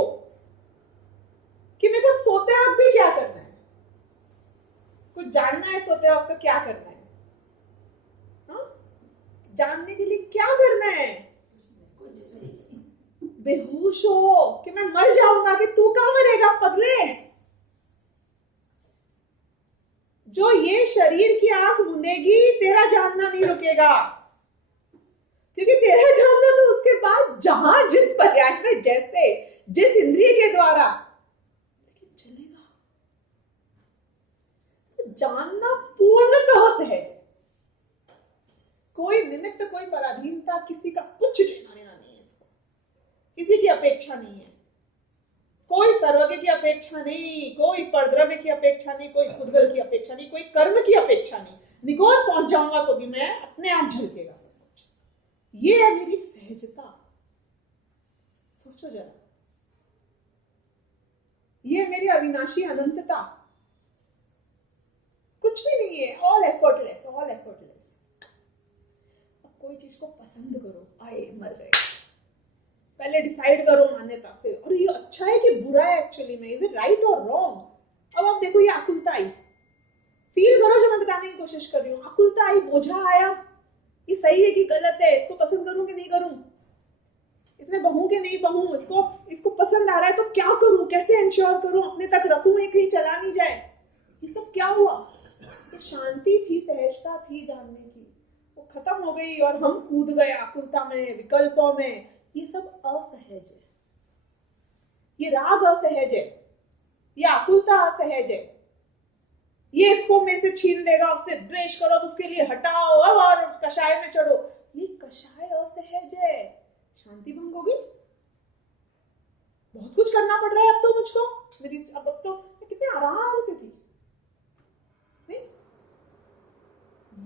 कि मेरे को सोते वक्त भी क्या करना है, कुछ जानना है सोते वक्त तो क्या करना है, हाँ? जानने के लिए क्या करना है? कुछ नहीं। बेहोश हो कि मैं मर जाऊंगा, कि तू कहां मरेगा पगले। जो ये शरीर की आंख मुंदेगी, तेरा जानना नहीं रुकेगा, क्योंकि तेरा जानना तो उसके बाद जहां जिस पर्याय में जैसे जिस इंद्रिय के द्वारा लेकिन चलेगा। तो जानना पूर्णतः सहज है, कोई निमित्त, कोई पराधीनता, किसी का कुछ लेना देना नहीं है इसको, किसी की अपेक्षा नहीं है, कोई सर्वज्ञ की अपेक्षा नहीं, कोई परद्रव्य की अपेक्षा नहीं, कोई खुदगल की अपेक्षा नहीं, कोई कर्म की अपेक्षा नहीं। निगोर पहुंच जाऊंगा तो भी मैं अपने आप झलकेगा सब कुछ। ये है मेरी सहजता। सोचो जरा, ये है मेरी अविनाशी अनंतता। कुछ भी नहीं है, ऑल एफर्टलेस, ऑल एफर्टलेस। अब कोई चीज को पसंद करो, आए मर गए, पहले डिसाइड करो मान्यता से, और ये अच्छा है कि बुरा है एक्चुअली में, इज इट राइट और रॉन्ग। अब आप देखो, ये आकुलता आई, फील करो जो मैं बताने की कोशिश कर रही हूँ। आकुलता आई, बोझा आया, ये सही है कि गलत है, इसको पसंद करूं कि नहीं करूं, इसमें बहूं कि नहीं बहूं, इसको पसंद आ रहा है तो क्या करूं, कैसे इंश्योर करूं, अपने तक रखूं, ये कहीं चला नहीं जाए। ये सब क्या हुआ? ये शांति थी, सहजता थी जानने की, वो खत्म हो गई और हम कूद गए आकुलता में, विकल्पों में। ये सब असहज है, ये राग असहज है, ये आकुलता असहज है, ये इसको मेरे से छीन लेगा, उससे द्वेष करो, उसके लिए हटाओ, अब और कषाय में चढ़ो। ये कषाय असहज है, शांति भंग होगी। बहुत कुछ करना पड़ रहा है अब तो मुझको, मेरी अब तो मैं कितने आराम से थी। नहीं,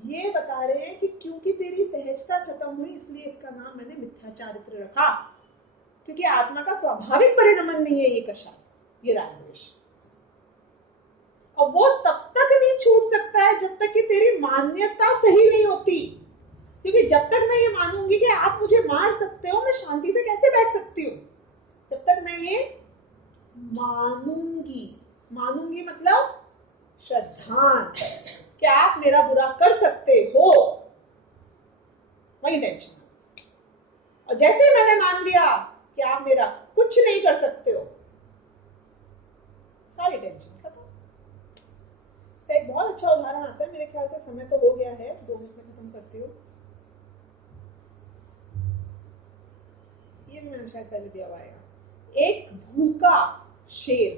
ये बता रहे हैं कि क्योंकि तेरी सहजता खत्म हुई, इसलिए इसका नाम मैंने मिथ्या चारित्र रखा, क्योंकि आत्मा का स्वाभाविक परिणमन नहीं है ये कषाय, ये रागद्वेष। और वो तब तक नहीं छूट सकता है जब तक कि तेरी मान्यता सही नहीं होती। क्योंकि जब तक मैं ये मानूंगी कि आप मुझे मार सकते हो, मैं शांति से कैसे बैठ सकती हूँ? जब तक मैं ये मानूंगी मतलब श्रद्धान, कि आप मेरा बुरा कर सकते हो, वही टेंशन। और जैसे मैंने मान लिया कि आप मेरा कुछ नहीं कर सकते हो, सारी टेंशन खत्म। इसका एक बहुत अच्छा उदाहरण आता है, मेरे ख्याल से समय तो हो गया है, 2 मिनट में खत्म करती हूँ। ये भी मैंने शायद पहले दिया हुआ है। एक भूखा शेर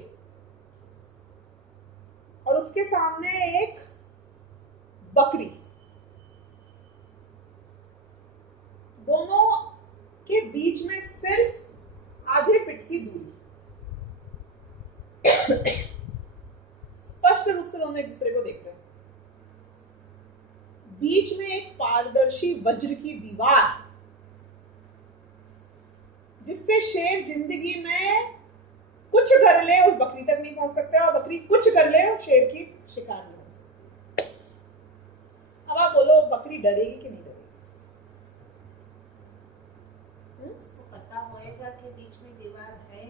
और उसके सामने एक बकरी, दोनों के बीच में सिर्फ आधे फीट की दूरी, स्पष्ट रूप से दोनों एक दूसरे को देख रहे हैं। बीच में एक पारदर्शी वज्र की दीवार, जिससे शेर जिंदगी में कुछ कर ले उस बकरी तक नहीं पहुंच सकता, और बकरी कुछ कर ले उस शेर की शिकार नहीं बन सकती। अब आप बोलो, बकरी डरेगी कि नहीं डरेगी? उसको पता होएगा कि बीच में दीवार है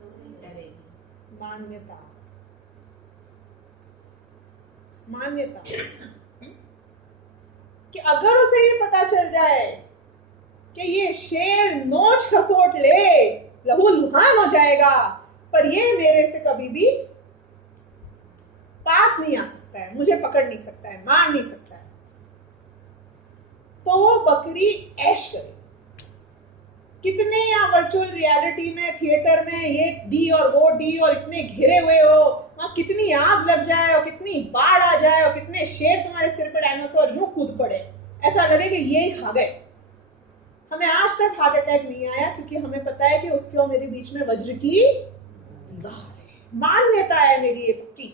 तो नहीं डरेगी। मान्यता कि अगर उसे ये पता चल जाए कि ये शेर नोच खसोट ले, लहू लुहान हो जाएगा, पर ये मेरे से कभी भी पास नहीं आ सकता है, मुझे पकड़ नहीं सकता है, मार नहीं सकता है, तो वो बकरी ऐश करे। कितने या वर्चुअल रियलिटी में, थिएटर में ये डी और वो डी और इतने घिरे हुए हो, वहां कितनी आग लग जाए और कितनी बाढ़ आ जाए और कितने शेर तुम्हारे सिर पे डायनासोर यूं कूद पड़े, ऐसा लगे कि ये ही खा गए। हमें आज तक हार्ट अटैक नहीं आया, क्योंकि हमें पता है कि उसके और मेरे बीच में वज्र की दीवार है। मान्यता है मेरी ये पक्की,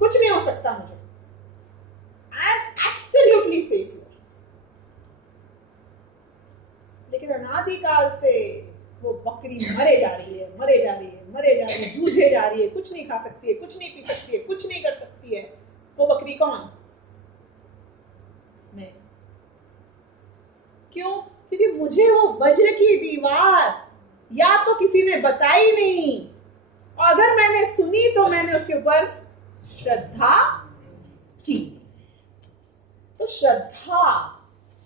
कुछ नहीं हो सकता मुझे, आई एम एब्सोल्युटली सेफ। लेकिन अनादिकाल से वो बकरी मरे जा रही है, मरे जा रही है, मरे जा रही है, जूझे जा रही है, कुछ नहीं खा सकती है, कुछ नहीं पी सकती है, कुछ नहीं कर सकती है। वो बकरी कौन? मैं। क्यों? क्योंकि मुझे वो वज्र की दीवार या तो किसी ने बताई नहीं, और अगर मैंने सुनी तो मैंने उसके ऊपर श्रद्धा की। तो श्रद्धा,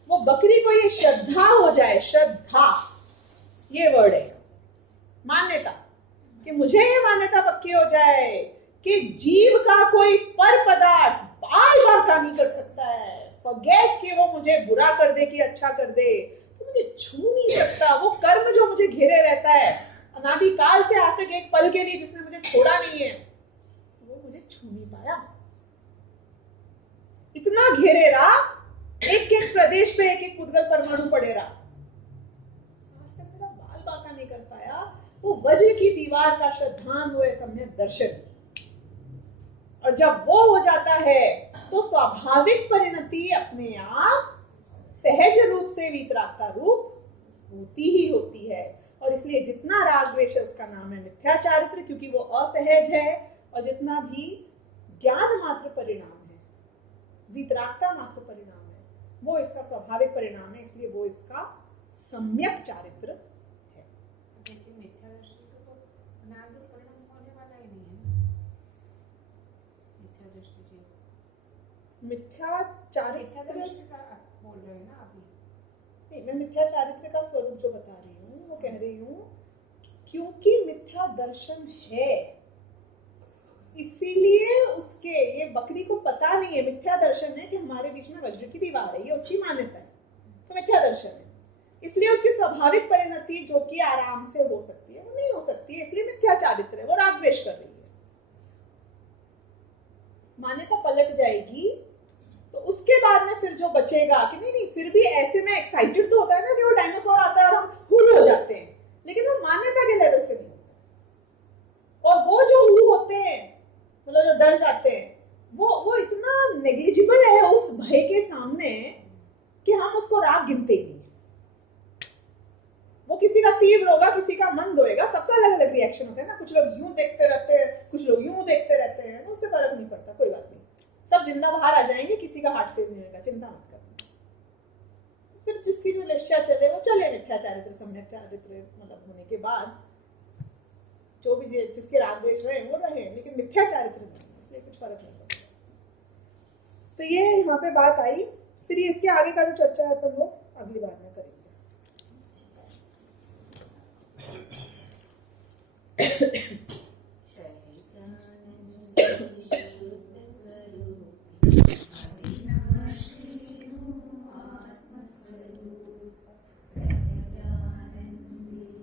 वो बकरी को ये श्रद्धा हो जाए, श्रद्धा ये वर्ड है, मान्यता, कि मुझे ये मान्यता पक्की हो जाए कि जीव का कोई पर पदार्थ बार बार का नहीं कर सकता है। फॉरगेट कि वो मुझे बुरा कर दे कि अच्छा कर दे, तो मुझे छू नहीं सकता। वो कर्म जो मुझे घेरे रहता है अनादिकाल से आज तक, एक पल के लिए जिसने मुझे छोड़ा नहीं है, वो मुझे छू नहीं पाया। इतना घेरे रहा, एक एक प्रदेश पे एक एक पुद्गल परमाणु पड़े रहा, आज तक मेरा बाल बांका नहीं कर पाया। वो वज्र की दीवार का श्रद्धान हुए सम्यक दर्शन, और जब वो हो जाता है तो स्वाभाविक परिणति अपने आप सहज रूप से वीतरागता रूप होती ही होती है। और इसलिए जितना राग द्वेष है उसका नाम है मिथ्या चारित्र, क्योंकि वो असहज है। और जितना भी ज्ञान मात्र परिणाम है, वीतरागता मात्र परिणाम है, वो इसका स्वाभाविक परिणाम है, इसलिए वो इसका सम्यक चारित्र है। देखिए मिथ्या दर्शन का तो अनादि परिणाम होने वाला ही नहीं है। मिथ्या दृष्टि जी, मिथ्या मिथ्या चारित्र दृष्टि का आप बोल रहे हैं ना अभी? नहीं, मैं मिथ्या चारित्र का स्वरूप जो बता रही हूँ वो कह रही हूँ क्योंकि मिथ्या दर्शन है, इसीलिए उसके, ये बकरी को पता नहीं है मिथ्या दर्शन है कि हमारे बीच में वज्र की दीवार है, ये उसकी मान्यता है, तो मिथ्या दर्शन है। इसलिए उसकी स्वाभाविक परिणति जो कि आराम से हो सकती है वो नहीं हो सकती है, इसलिए मिथ्या चारित्र है, वो राग द्वेष कर रही है। मान्यता पलट जाएगी तो उसके बाद में फिर जो बचेगा कि नहीं नहीं, फिर भी ऐसे में एक्साइटेड तो होता है ना कि वो डायनासोर आता है और हम हुल हो जाते हैं, लेकिन वो मान्यता के लेवल से नहीं होता। और वो जो हुल होते हैं, मतलब जो डर जाते हैं, वो इतना नेग्लिजिबल है उस भय के सामने कि हम उसको राग गिनते ही नहीं। वो किसी का तीव्र होगा, किसी का मंद होएगा, सबका अलग अलग रिएक्शन होता है ना। कुछ लोग यूं देखते रहते हैं, कुछ लोग यूं देखते रहते हैं, उससे फर्क नहीं पड़ता, कोई बात नहीं, सब जिंदा बाहर आ जाएंगे, किसी का हार्ट फेल नहीं होगा, चिंता मत करना। फिर जिसकी जो लक्ष्य चले वो चले, मिथ्या चारित्र सम्यक चारित्र मतलब होने के बाद जो भी जिसके राग द्वेष रहे वो रहे, लेकिन मिथ्या चारित्र नहीं, इसलिए कुछ फर्क नहीं पड़ता। तो ये यहाँ पे बात आई। फिर ये इसके आगे का जो चर्चा है अपन वो अगली बार में करेंगे।